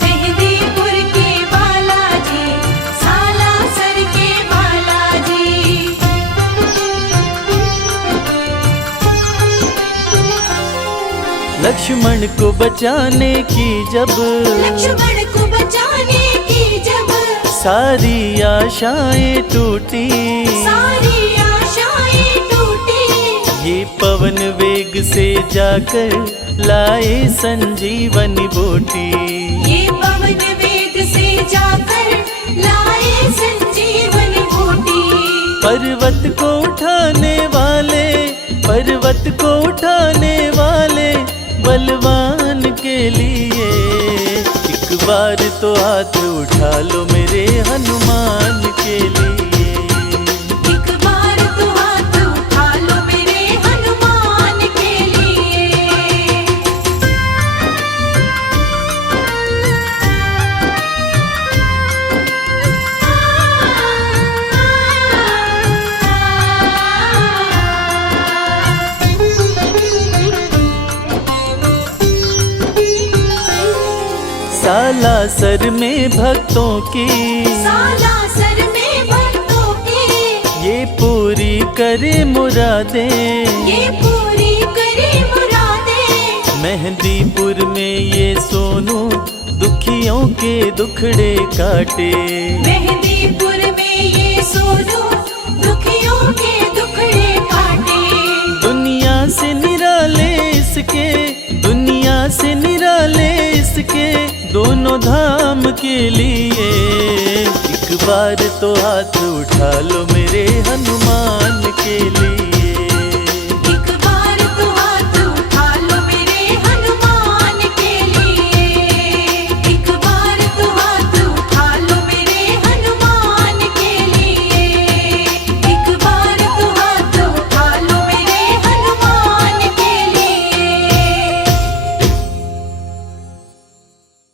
मेहंदीपुर के बालाजी, सालासर के बालाजी। लक्ष्मण को बचाने की जब, लक्ष्मण को बचाने की जब सारी आशाएं टूटी, सारी आशाएं टूटी। ये पवन वेग से जाकर लाए संजीवनी बूटी। ये पवन वेग से जाकर लाए संजीवनी बूटी। पर्वत को उठाने वाले, पर्वत को उठाने वाले बलवान के लिए। एक बार तो हाथ उठा लो मेरे हनुमान के लिए। एक बार तो हाथ उठा लो मेरे हनुमान के लिए। सालासर में भक्तों की, सालासर में भक्तों की ये पूरी करे मुरादें, ये पूरी करे मुरादें। मेहंदीपुर में ये सोनू दुखियों के दुखड़े काटे। मेहंदीपुर में ये सोनू दुखियों के दुखड़े काटे। दुनिया से निराले इसके, दुनिया से निराले इसके दोनों धाम के लिए। एक बार तो हाथ उठा लो मेरे हनुमान के लिए।